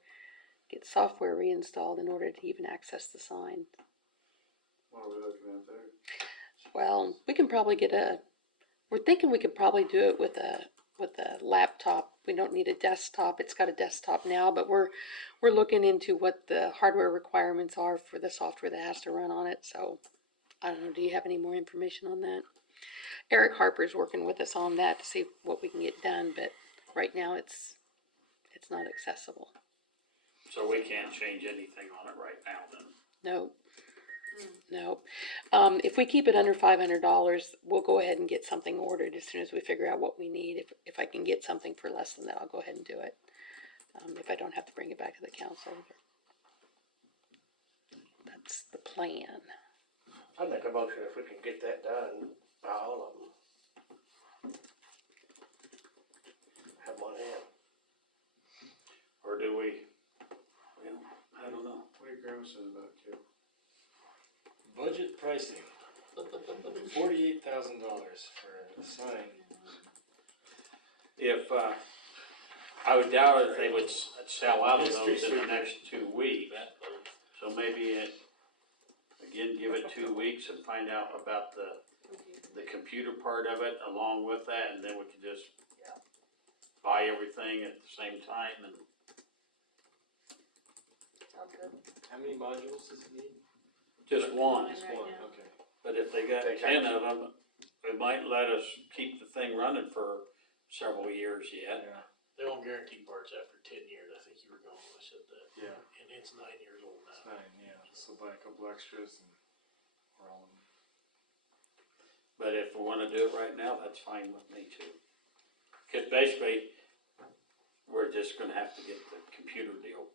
get software reinstalled in order to even access the sign. What are we looking at there? Well, we can probably we're thinking we could probably do it with a laptop. We don't need a desktop. It's got a desktop now, but we're looking into what the hardware requirements are for the software that has to run on it. So I don't know, do you have any more information on that? Eric Harper's working with us on that to see what we can get done, but right now it's not accessible. So we can't change anything on it right now then? No. No. If we keep it under $500, we'll go ahead and get something ordered as soon as we figure out what we need. If I can get something for less than that, I'll go ahead and do it. If I don't have to bring it back to the council. That's the plan. I'd make a motion if we can get that done by all of them. Have one hand. Or do we, well, I don't know. What are you grimacing about, Kip? Budget pricing, $48,000 for a sign. If, I would doubt if they would sell out of those in the next 2 weeks. So maybe again, give it 2 weeks and find out about the computer part of it along with that, and then we can just buy everything at the same time and. Sounds good. How many modules does it need? Just one, Right now. Okay. but if they got 10 of them, it might let us keep the thing running for several years yet. Yeah. They won't guarantee parts after 10 years, I think you were going when I said that. Yeah. And it's 9 years old It's now. 9, yeah, so buy a couple extras and we're all in. But if we wanna do it right now, that's fine with me too. Cause basically, we're just gonna have to get the computer deal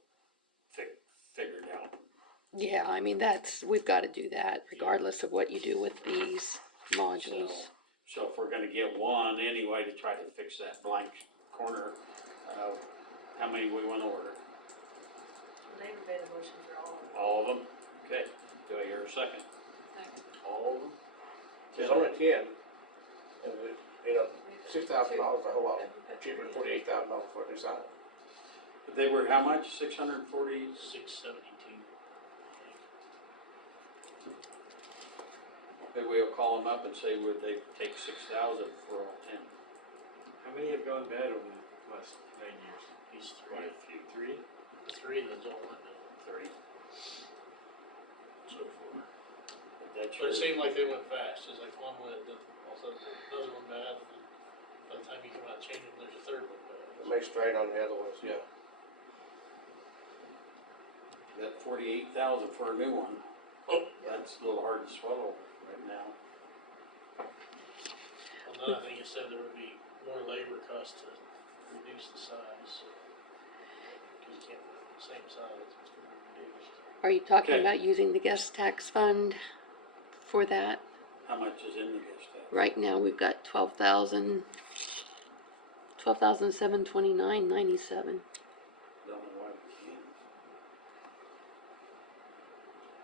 figured out. Yeah, I mean, we've got to do that regardless of what you do with these modules. So if we're gonna get one anyway to try to fix that blank corner, how many we wanna order? They made a motion for all of them. All of them? Okay, do I hear a second? All of them? There's only 10, and $6,000 a whole lot cheaper than $48,000 for a new sign. But they were how much? 640? 672. maybe we'll call them up and say, would they take 6,000 for all 10? How many have gone bad over the last 9 years? These Quite a few. Three? three, that's all I know 3. so far. But that's But it your, seemed like they went fast, it's like one went, then all of a sudden another one bad, and then by the time you come out and change them, there's a third one bad. It makes straight on the other ones, yeah. that 48,000 for a new one. Oh. That's a little hard to swallow right now. Well, then I think it said there would be more labor cost to reduce the size, so. Cause you can't put it the same size, it's gonna be reduced. Are you talking Okay. about using the guest tax fund for that? How much is in the gift tax? Right now, we've got 12,729.97. Don't know why we can't.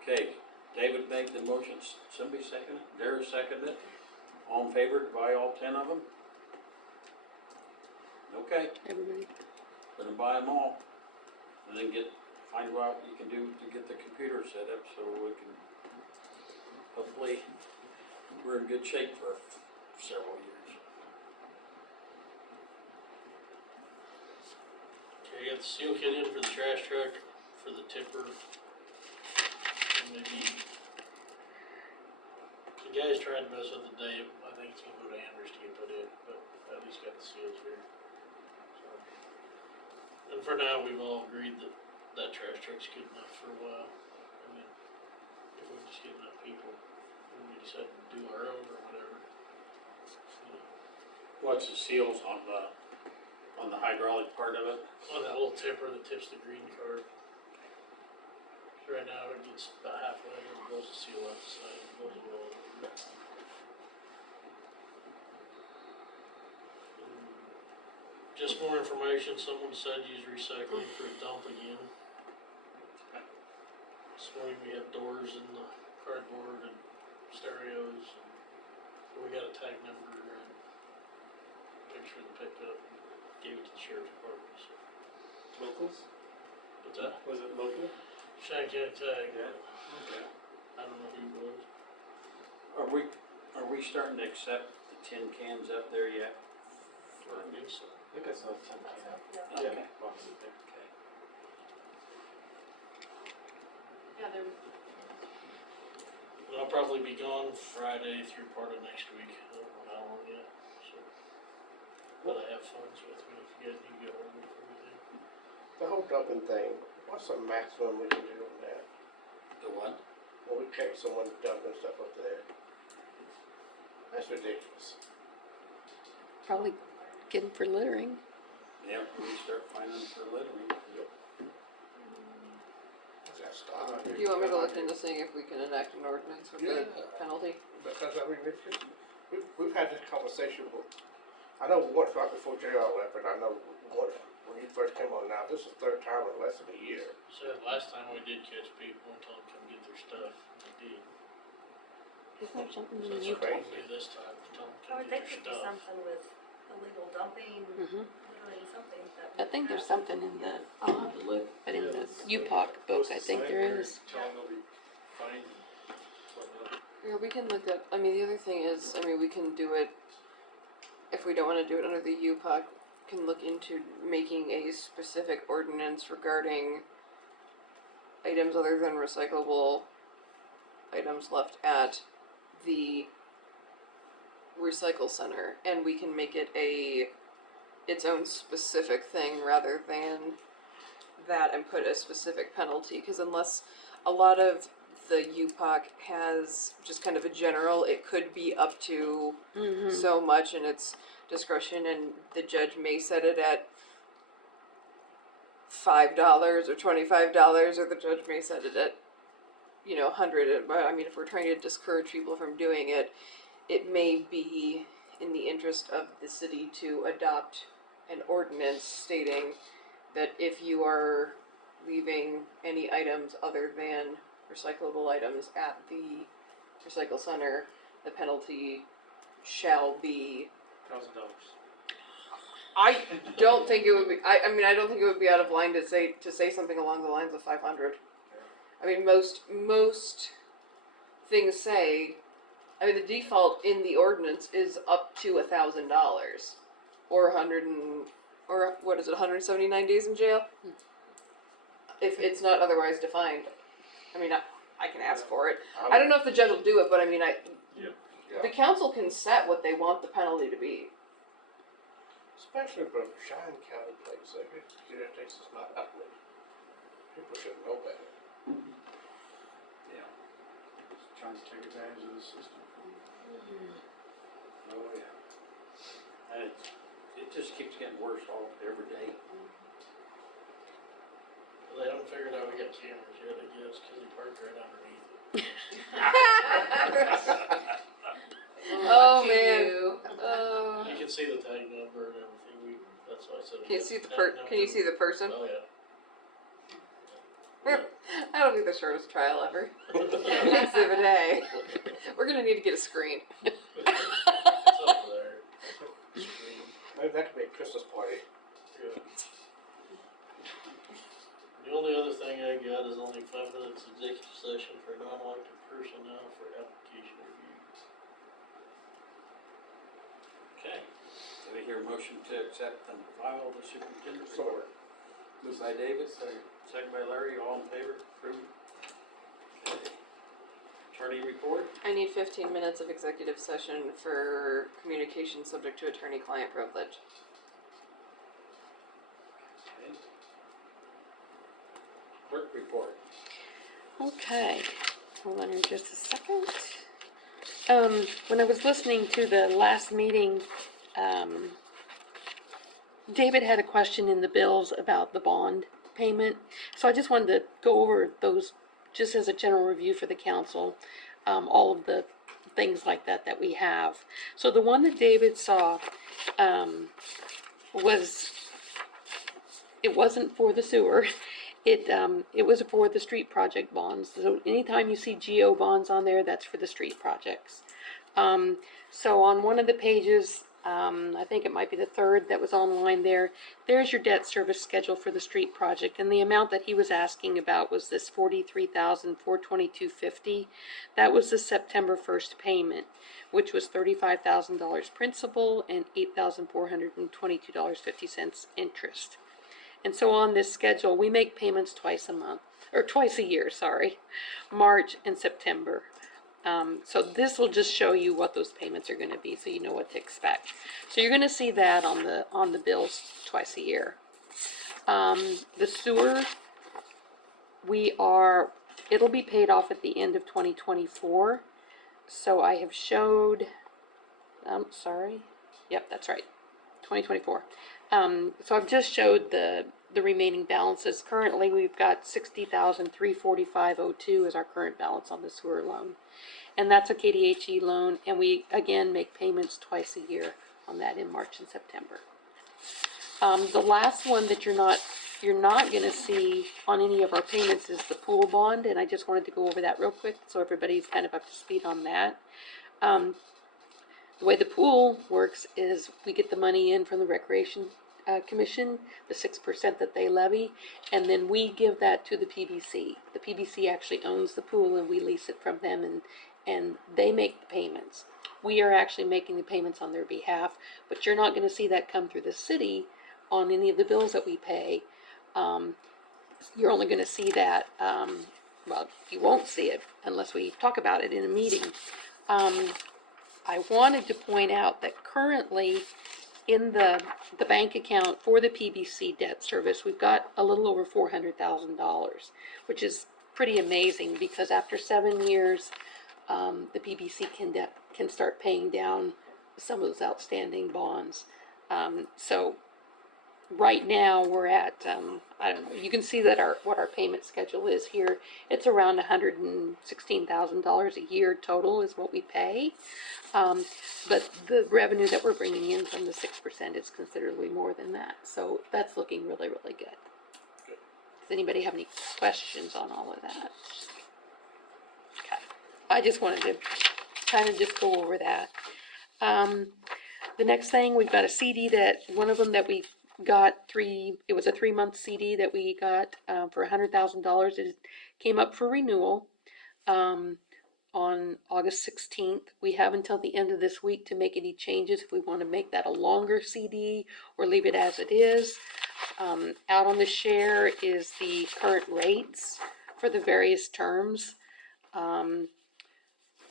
Okay, David made the motion, somebody second it? Dara seconded it? All in favor to buy all 10 of them? Okay, Everybody, gonna buy them all. And then find out what you can do to get the computer set up so we can, hopefully, we're in good shape for several years. Okay, I got the seal kit in for the trash truck, for the tipper. And maybe, the guys tried to mess with the date, I think it's gonna go to Amherst to get put in, but at least got the seals here. So, and for now, we've all agreed that that trash truck's good enough for a while. I mean, if we just get enough people, and we decide to do our own or whatever. You know, What's the seals on the hydraulic part of it? on that little tipper that tips the green card. Right now, it gets about halfway, and then it goes to seal out the side, and goes all over. Just more information, someone said use recycling for a dump again. This morning we have doors and the cardboard and stereos, and we got a tag number and picture of the pickup, and gave it to the sheriff's department, so. Locals? What's that? Was it local? Cheyenne County tag. Yeah. Okay. I don't know who it was. Are we starting to accept the tin cans up there yet? I think so. I think I saw some can. Okay. Yeah, boxes there. Okay. Yeah, they're, And I'll probably be gone Friday through part of next week. I don't know how long yet, so. But I have funds with me if you guys need to get hold of everything. The whole dumping thing, what's the maximum we can do on that? The what? When we catch someone dumping stuff up there? That's ridiculous. probably get them for littering. Yeah, we start finding for littering. That's stop. Do you want me to look into seeing if we can enact an ordinance with Yeah. a penalty? Because I mean, we've had this conversation, I know once right before JR left, but I know once when you first came on now, this is the third time in less than a year. So last time we did catch people and told them to come get their stuff, and they did. Isn't there something So in that's the what we'll crazy. do this time, tell them to I come would get think their there'd be stuff. something with illegal dumping, Mhm. literally something that. I think there's something in the, I'll have to look, but in the UPOC book, I think there is. Tell them they'll be fined and whatnot. Yeah, we can look at, I mean, the other thing is, I mean, we can do it, if we don't wanna do it under the UPOC, can look into making a specific ordinance regarding items other than recyclable items left at the recycle center, and we can make it its own specific thing rather than that and put a specific penalty, because unless a lot of the UPOC has just kind of a general, it could be up to Mm-hmm. so much in its discretion, and the judge may set it at $5 or $25, or the judge may set it at, $100. But I mean, if we're trying to discourage people from doing it, it may be in the interest of the city to adopt an ordinance stating that if you are leaving any items other than recyclable items at the recycle center, the penalty shall be. $1,000. I don't think it would be. I mean, I don't think it would be out of line to say something along the lines of 500. I mean, most things say I mean, the default in the ordinance is up to $1,000, or 100 and, or what is it, 179 days in jail? If it's not otherwise defined. I mean, I can ask for it. I don't know if the judge will do it, but I mean, the council can set what they want the penalty to be. Especially for a Cheyenne County place, like it takes us not that way. People should know better. Trying to take advantage of the system. Oh, yeah. And it just keeps getting worse every day. They haven't figured out we got cameras yet, I guess, cause he parked right underneath it. Oh, Lucky man. you. You can see the tag number and everything, that's why I said. Can you see the Can you see the person? Oh, yeah. That'll be the shortest trial ever. Exhibit A. We're gonna need to get a screen. It's over there. Screen. Maybe that could be a Christmas party. Yeah. The only other thing I got is only 5 minutes executive session for non-elected personnel for application review. Okay. Do we hear a motion to accept and file the superintendent's report? Moved by David, second by Larry, all in favor, approved. Okay. Attorney report? I need 15 minutes of executive session for communication subject to attorney-client privilege. Okay. Clerk report. Okay, hold on just a second. When I was listening to the last meeting, David had a question in the bills about the bond payment. So I just wanted to go over those just as a general review for the council, all of the things like that that we have. So the one that David saw it wasn't for the sewer. It was for the street project bonds. So anytime you see GO bonds on there, that's for the street projects. So on one of the pages, I think it might be the third that was online there, there's your debt service schedule for the street project. And the amount that he was asking about was this $43,422.50. That was the September 1st payment, which was $35,000 principal and $8,422.50 interest. And so on this schedule, we make payments twice a year, March and September. So this will just show you what those payments are going to be, so you know what to expect. So you're going to see that on the bills twice a year. The sewer, it'll be paid off at the end of 2024. So I have showed, yep, that's right, 2024. So I've just showed the remaining balances. Currently, we've got $60,345.02 as our current balance on the sewer loan. And that's a KDHE loan, and we, again, make payments twice a year on that in March and September. The last one that you're not going to see on any of our payments is the pool bond, and I just wanted to go over that real quick so everybody's kind of up to speed on that. The way the pool works is we get the money in from the Recreation Commission, the 6% that they levy, and then we give that to the PBC. The PBC actually owns the pool, and we lease it from them, and they make the payments. We are actually making the payments on their behalf, but you're not going to see that come through the city on any of the bills that we pay. You're only going to see that, well, you won't see it unless we talk about it in a meeting. I wanted to point out that currently in the bank account for the PBC debt service, we've got a little over $400,000, which is pretty amazing because after 7 years, the PBC can start paying down some of those outstanding bonds. So right now we're at, I don't know, you can see that what our payment schedule is here. It's around $116,000 a year total is what we pay. But the revenue that we're bringing in from the 6% is considerably more than that. So that's looking really, really good. Does anybody have any questions on all of that? Okay. I just wanted to kind of just go over that. The next thing, we've got a CD that, one of them that we got it was a 3-month CD that we got for $100,000. It came up for renewal. on August 16th. We have until the end of this week to make any changes if we want to make that a longer CD or leave it as it is. Out on the share is the current rates for the various terms.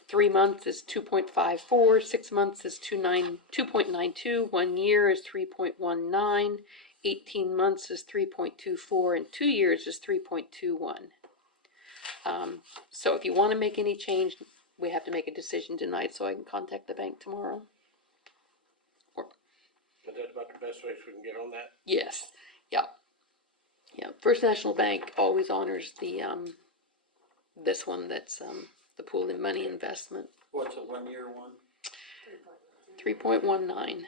3 months is 2.54, 6 months is 2.92, 1 year is 3.19, 18 months is 3.24, and 2 years is 3.21. So if you want to make any change, we have to make a decision tonight so I can contact the bank tomorrow. Is that about the best rates we can get on that? Yes, yeah. Yeah, First National Bank always honors the, this one that's, the pool and money investment, What's a 1 year one? 3.19. Okay.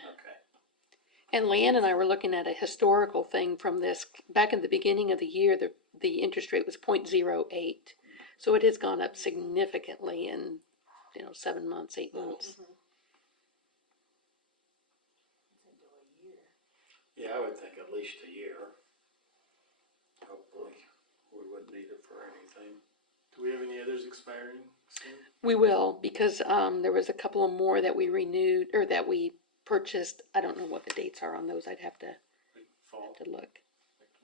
And Leanne and I were looking at a historical thing from this, back in the beginning of the year, the interest rate was 0.08. So it has gone up significantly in, 7 months, 8 months. Yeah, I would think at least a year. Hopefully, we wouldn't need it for anything. Do we have any others expiring soon? We will, because there was a couple of more that we renewed, or that we purchased. I don't know what the dates are on those. I'd have to Like fall, look. like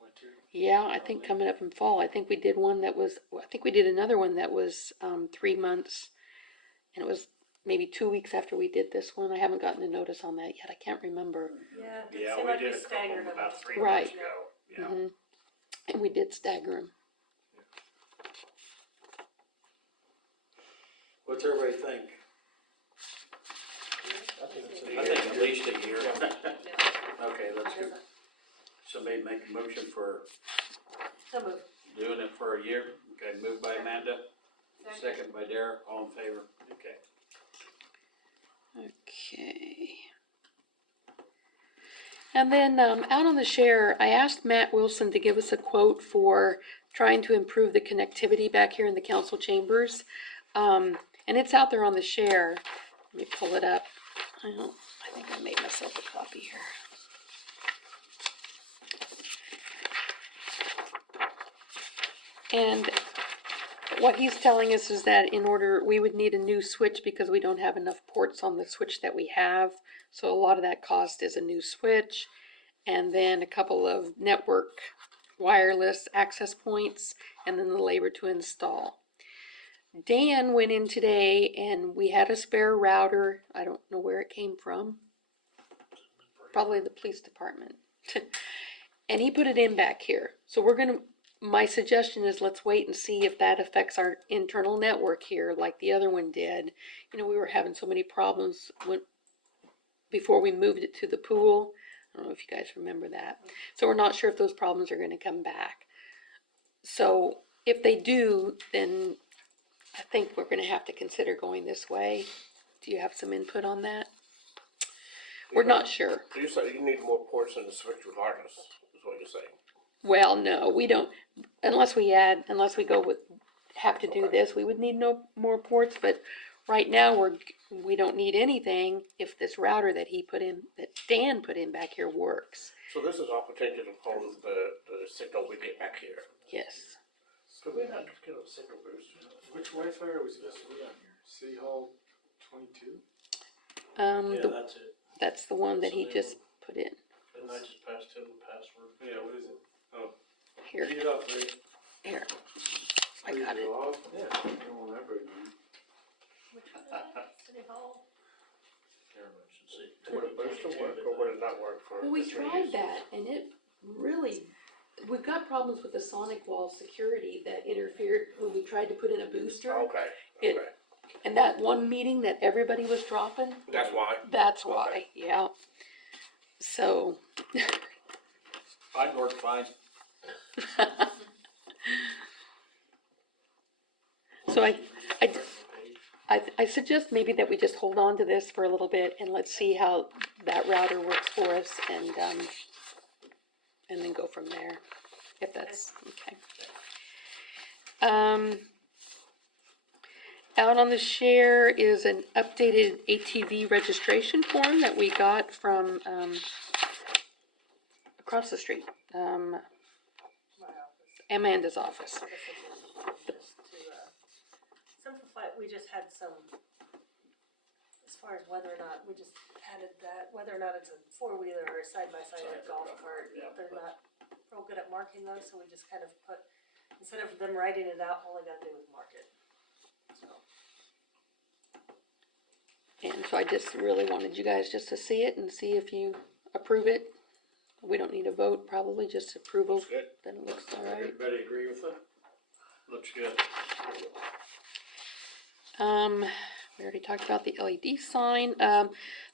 winter? Yeah, I think coming up in fall. I think we did one that was, I think we did another one that was 3 months. And it was maybe 2 weeks after we did this one. I haven't gotten a notice on that yet. I can't remember. Yeah, it Yeah, seemed we like we did a couple staggered them. about 3 Right. months ago. Yeah. Mhm. And we did stagger them. What's everybody think? I think it's I think at least a year. Yeah. Okay, let's go. Somebody make a motion for So moved. doing it for a year. Okay, moved by Amanda, second by Derek, all in favor. Okay. Okay. And then out on the share, I asked Matt Wilson to give us a quote for trying to improve the connectivity back here in the council chambers. And it's out there on the share. Let me pull it up. I think I made myself a copy here. And what he's telling us is that in order, we would need a new switch because we don't have enough ports on the switch that we have. So a lot of that cost is a new switch and then a couple of network wireless access points and then the labor to install. Dan went in today and we had a spare router. I don't know where it came from. Probably the police department. And he put it in back here. So my suggestion is let's wait and see if that affects our internal network here like the other one did. We were having so many problems before we moved it to the pool. I don't know if you guys remember that. So we're not sure if those problems are going to come back. So if they do, then I think we're going to have to consider going this way. Do you have some input on that? We're not sure. So you say you need more ports in the switch regardless, is what you're saying? Well, no, we don't, unless we have to do this, we would need no more ports, but right now we don't need anything if this router that Dan put in back here works. So this is all contingent upon the signal we get back here. Yes. Could we not get a signal boost? Which Wi-Fi are we supposed to be on here? City Hall 22? Yeah, that's it. That's the one that he just put in. And I just passed him the password. Yeah, what is it? Oh, Here, read it off, Ray. here. I got it. Off? Yeah, I don't want that very long. Which one is that? City Hall? Never mind, should see. Would a booster work or would it not work for? Well, we the tried trees? that and it really, we've got problems with the sonic wall security that interfered when we tried to put in a booster. Okay, It- okay. And that one meeting that everybody was dropping, That's why. that's why, yeah. So, I'd work fine. so I suggest maybe that we just hold on to this for a little bit and let's see how that router works for us and then go from there, if that's okay. Out on the share is an updated ATV registration form that we got from across the street, My office. Amanda's office. Just to simplify it we just had some, as far as whether or not, we just added that, whether or not it's a four-wheeler or a side-by-side or a golf cart, Yeah, they're not real good at marking those, so we just kind of put, instead of them writing it out, all they gotta do is mark it. So, And so I just really wanted you guys just to see it and see if you approve it. We don't need a vote, probably just approval, Looks good. then it looks all right. Everybody agree with it? Looks good. We already talked about the LED sign.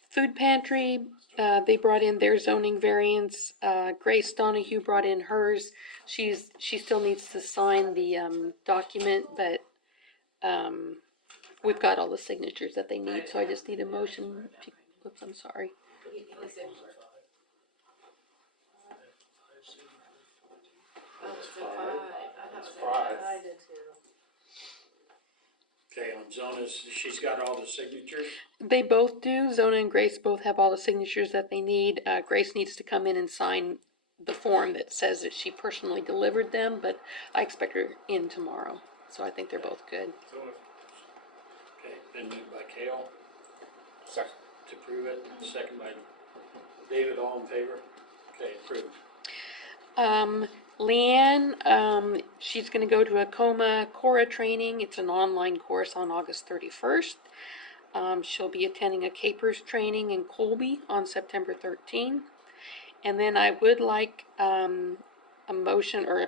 Food pantry, they brought in their zoning variance. Grace Donahue brought in hers. She still needs to sign the, document, but, we've got all the signatures that they need, so I just need a motion. Oops, I'm sorry. I did too. Okay, on Zona's, she's got all the signatures. They both do. Zona and Grace both have all the signatures that they need. Grace needs to come in and sign the form that says that she personally delivered them, but I expect her in tomorrow. So I think they're both good. Okay, been moved by Kale Second. to approve it, second by David, all in favor? Okay, approved. Leanne, she's gonna go to a Cora training. It's an online course on August 31st. She'll be attending a Capers training in Colby on September 13th. And then I would like, a motion or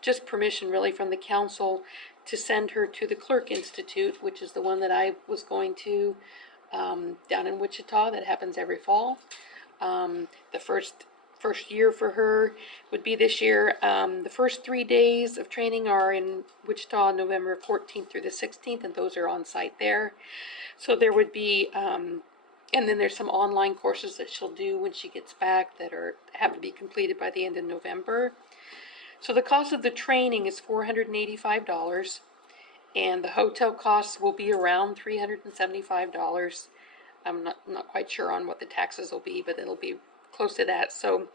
just permission really from the council to send her to the Clerk Institute, which is the one that I was going to, down in Wichita, that happens every fall. The first year for her would be this year. The first 3 days of training are in Wichita, November 14th through the 16th, and those are on site there. So there would be, and then there's some online courses that she'll do when she gets back that have to be completed by the end of November. So the cost of the training is $485, and the hotel costs will be around $375. I'm not quite sure on what the taxes will be, but it'll be close to that. So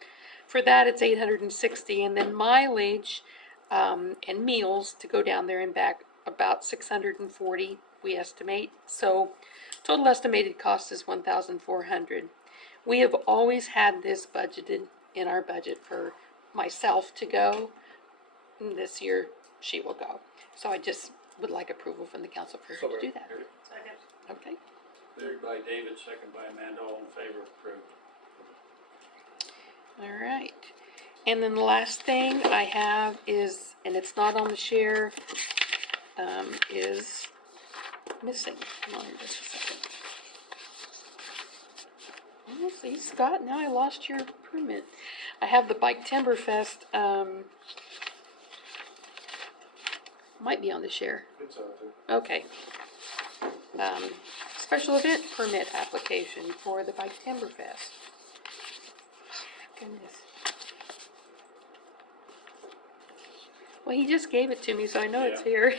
for that, it's $860, and then mileage and meals to go down there and back about $640, we estimate. So total estimated cost is $1,400. We have always had this budgeted in our budget for myself to go. And this year she will go. So I just would like approval from the council for her to do that. Second. Okay. Moved by David, second by Amanda, all in favor, approved. All right. And then the last thing I have is, and it's not on the share, is missing. Hold on just a second. Oh, see, Scott, now I lost your permit. I have the Bike Timber Fest, might be on the share. It's out there. Okay. Special event permit application for the Bike Timber Fest. Goodness. Well, he just gave it to me, so I know it's Yeah. here.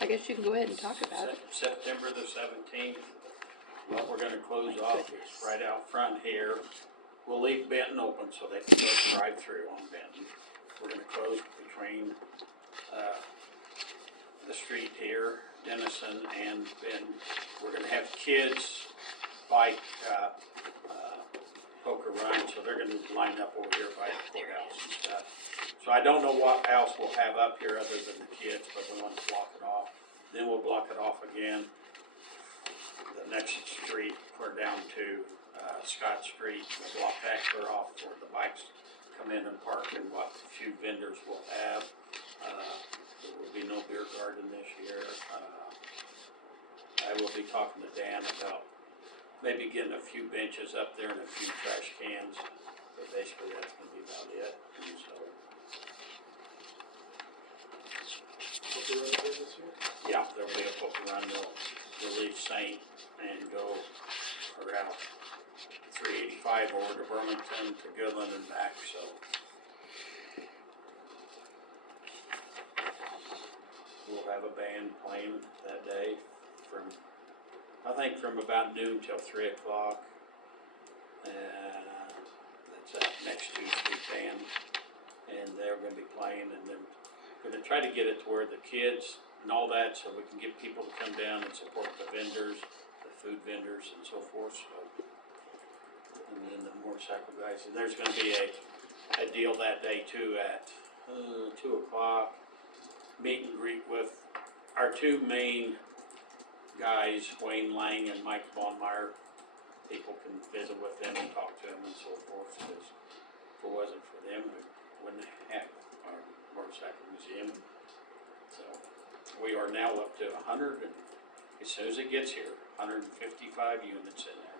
I guess you can go ahead and talk about it. September the 17th, well, we're gonna close My off goodness. right out front here. We'll leave Benton open so they can go drive through on Benton. We're gonna close between, the street here, Denison and Benton. We're gonna have kids bike, poker run, so they're gonna line up over here by the courthouse and stuff. So I don't know what else we'll have up here other than the kids, but we want to block it off. Then we'll block it off again. The next street, we're down to, Scott Street, we'll block that clear off where the bikes come in and park and what few vendors we'll have. There will be no beer garden this year. I will be talking to Dan about maybe getting a few benches up there and a few trash cans, but basically that's gonna be about it, and so. Yeah, there'll be a poker run, they'll leave Saint and go around 385 over to Burlington to Goodland and back, so. We'll have a band playing that day from, I think from about noon till 3 o'clock. And that's that next Tuesday band. and they're gonna be playing, and then gonna try to get it to where the kids and all that, so we can get people to come down and support the vendors, the food vendors and so forth, so. And then the motorcycle guys, and there's gonna be a deal that day too at, 2:00, meet and greet with our two main guys, Wayne Lang and Mike Bonmeyer. People can visit with them and talk to them and so forth, because if it wasn't for them, we wouldn't have our motorcycle museum. So, we are now up to 100, and as soon as it gets here, 155 units in there.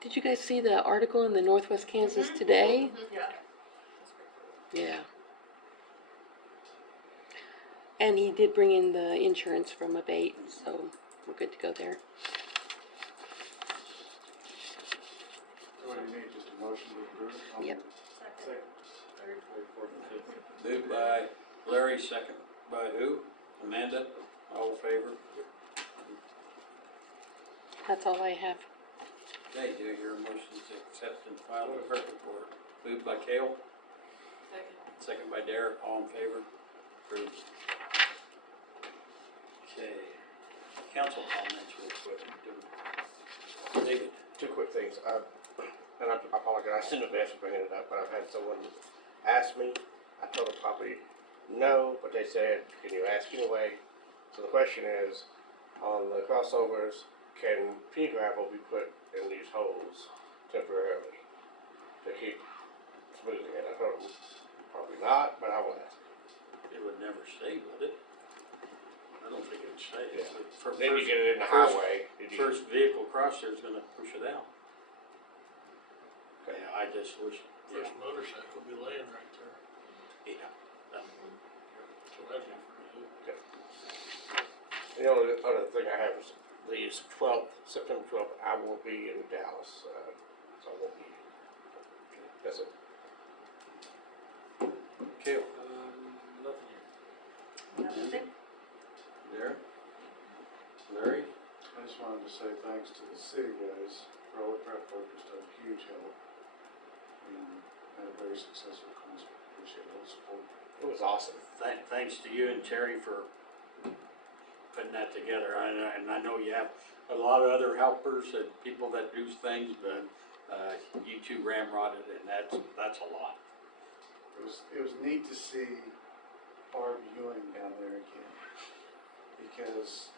Did you guys see the article in the Northwest Kansas Today? Yeah. Yeah. And he did bring in the insurance from Abate, so we're good to go there. What do you need, just a motion to approve? Yep. Second, third. Moved by Larry, second by who? Amanda, all in favor? That's all I have. Okay, do you hear a motion to accept and file the clerk report? Moved by Kale, Second. second by Derek, all in favor? Approved. Okay, council comments real quick. David? Two quick things. And I apologize in advance for bringing it up, but I've had someone ask me. I told them probably no, but they said, can you ask anyway? So the question is, on the crossovers, can pea gravel be put in these holes temporarily to keep smoothing it? I told them probably not, but I will ask. It would never stay, would it? I don't think it would stay. Yeah. For Then you first- get it in the first- highway. Did you- First vehicle across there is gonna push it out. Yeah, I just wish, yeah, First motorcycle will be laying right there. yeah. That's what I'd prefer to do. The only other thing I have is the 12th, September 12th, I will be in Dallas, so I won't be. That's it. Kale? Nothing here. Nothing? There? Larry? I just wanted to say thanks to the city guys for all the prep work, it's done huge help. And had a very successful concert, appreciate all the support. It was awesome. Thanks to you and Terry for putting that together. And I know you have a lot of other helpers and people that do things, but, you two ramrodded it, and that's a lot. It was neat to see Barb Ewing down there again, because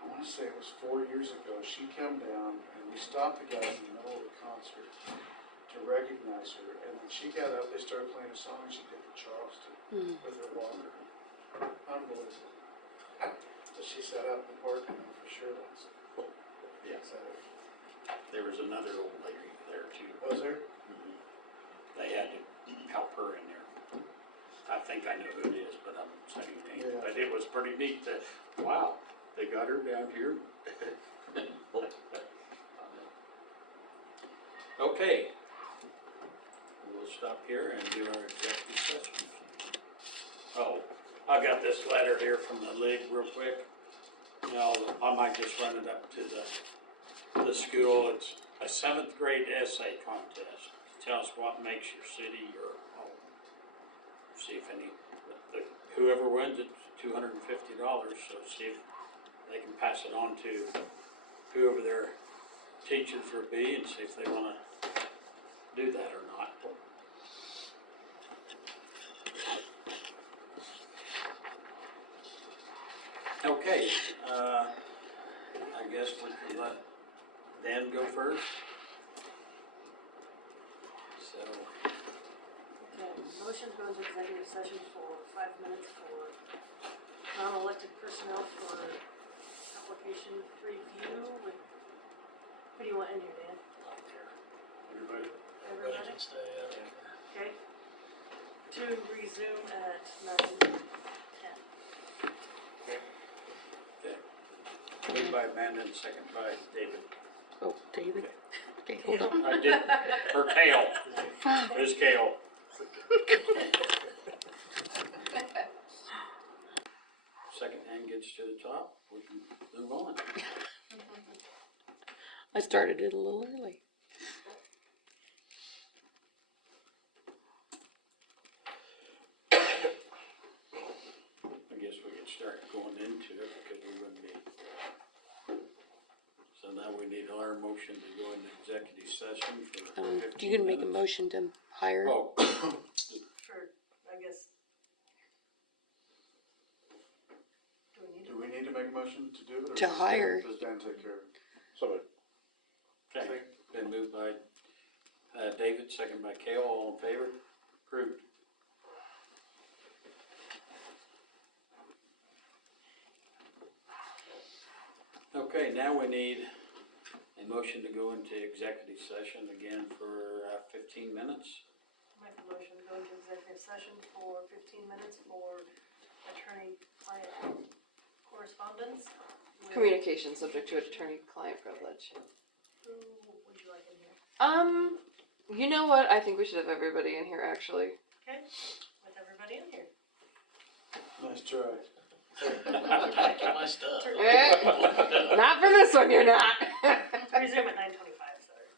I wanna say it was 4 years ago, she come down and we stopped the guys in the middle of the concert to recognize her, and when she got up, they started playing a song, and she did the Charleston with her walker. Unbelievable. So she sat up in the parking lot for sure, that's, Yeah. so, There was another old lady there too. was there? They had to help her in there. I think I know who it is, but I'm saying names. Yeah. But it was pretty neat that, wow, they got her down here. Okay. We'll stop here and do our executive session. Oh, I got this letter here from the league real quick. Now, I might just run it up to the school. It's a 7th grade essay contest. Tell us what makes your city your home. See if whoever wins it's $250, so see if they can pass it on to whoever their teachers would be and see if they wanna do that or not. Okay, I guess we can let Dan go first. So, Okay, motion to go into executive session for 5 minutes for non-elected personnel for application review with, who do you want in here, Dan? I don't care. Everybody? Everybody Everybody? can stay out of here. Okay. To resume at 9:10. moved by Amanda and second by David. Oh, David. Okay, hold on. I did, or Kale, it's Kale. Second hand gets to the top, we can move on. I started it a little early. start going into it because we wouldn't be. So now we need our motion to go into executive session for 15 You can make a minutes. motion to hire. Oh, For, I guess. Do we need to make a motion to do it? or To does hire. Does Dan take care of it? So, okay, been moved by, David, second by Kale, all in favor? Approved. Okay, now we need a motion to go into executive session again for 15 minutes. Make a motion to go into executive session for 15 minutes for attorney-client correspondence. with- Communication subject to attorney-client privilege. Who would you like in here? You know what? I think we should have everybody in here, actually. Okay, with everybody in here. Nice try. Get my stuff. Not for this one, you're not. Resume at 9:25, sorry.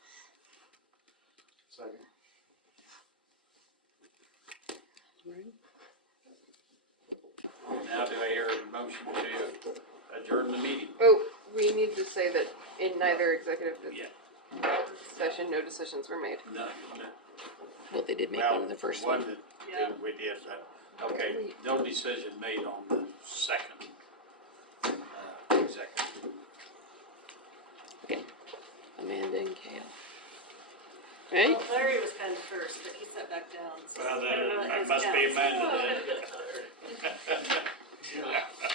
Second. Now do I hear a motion to adjourn the meeting? Oh, we need to say that in neither executive Yeah. session, no decisions were made. No, Well, they did make well, one of the first one one. that we did, okay, no decision made on the second, executive. Okay. Amanda and Kale. Right? Well, Larry was kind of first, but he sat back down. So Well, I don't know then, that that his must be counts. Amanda then.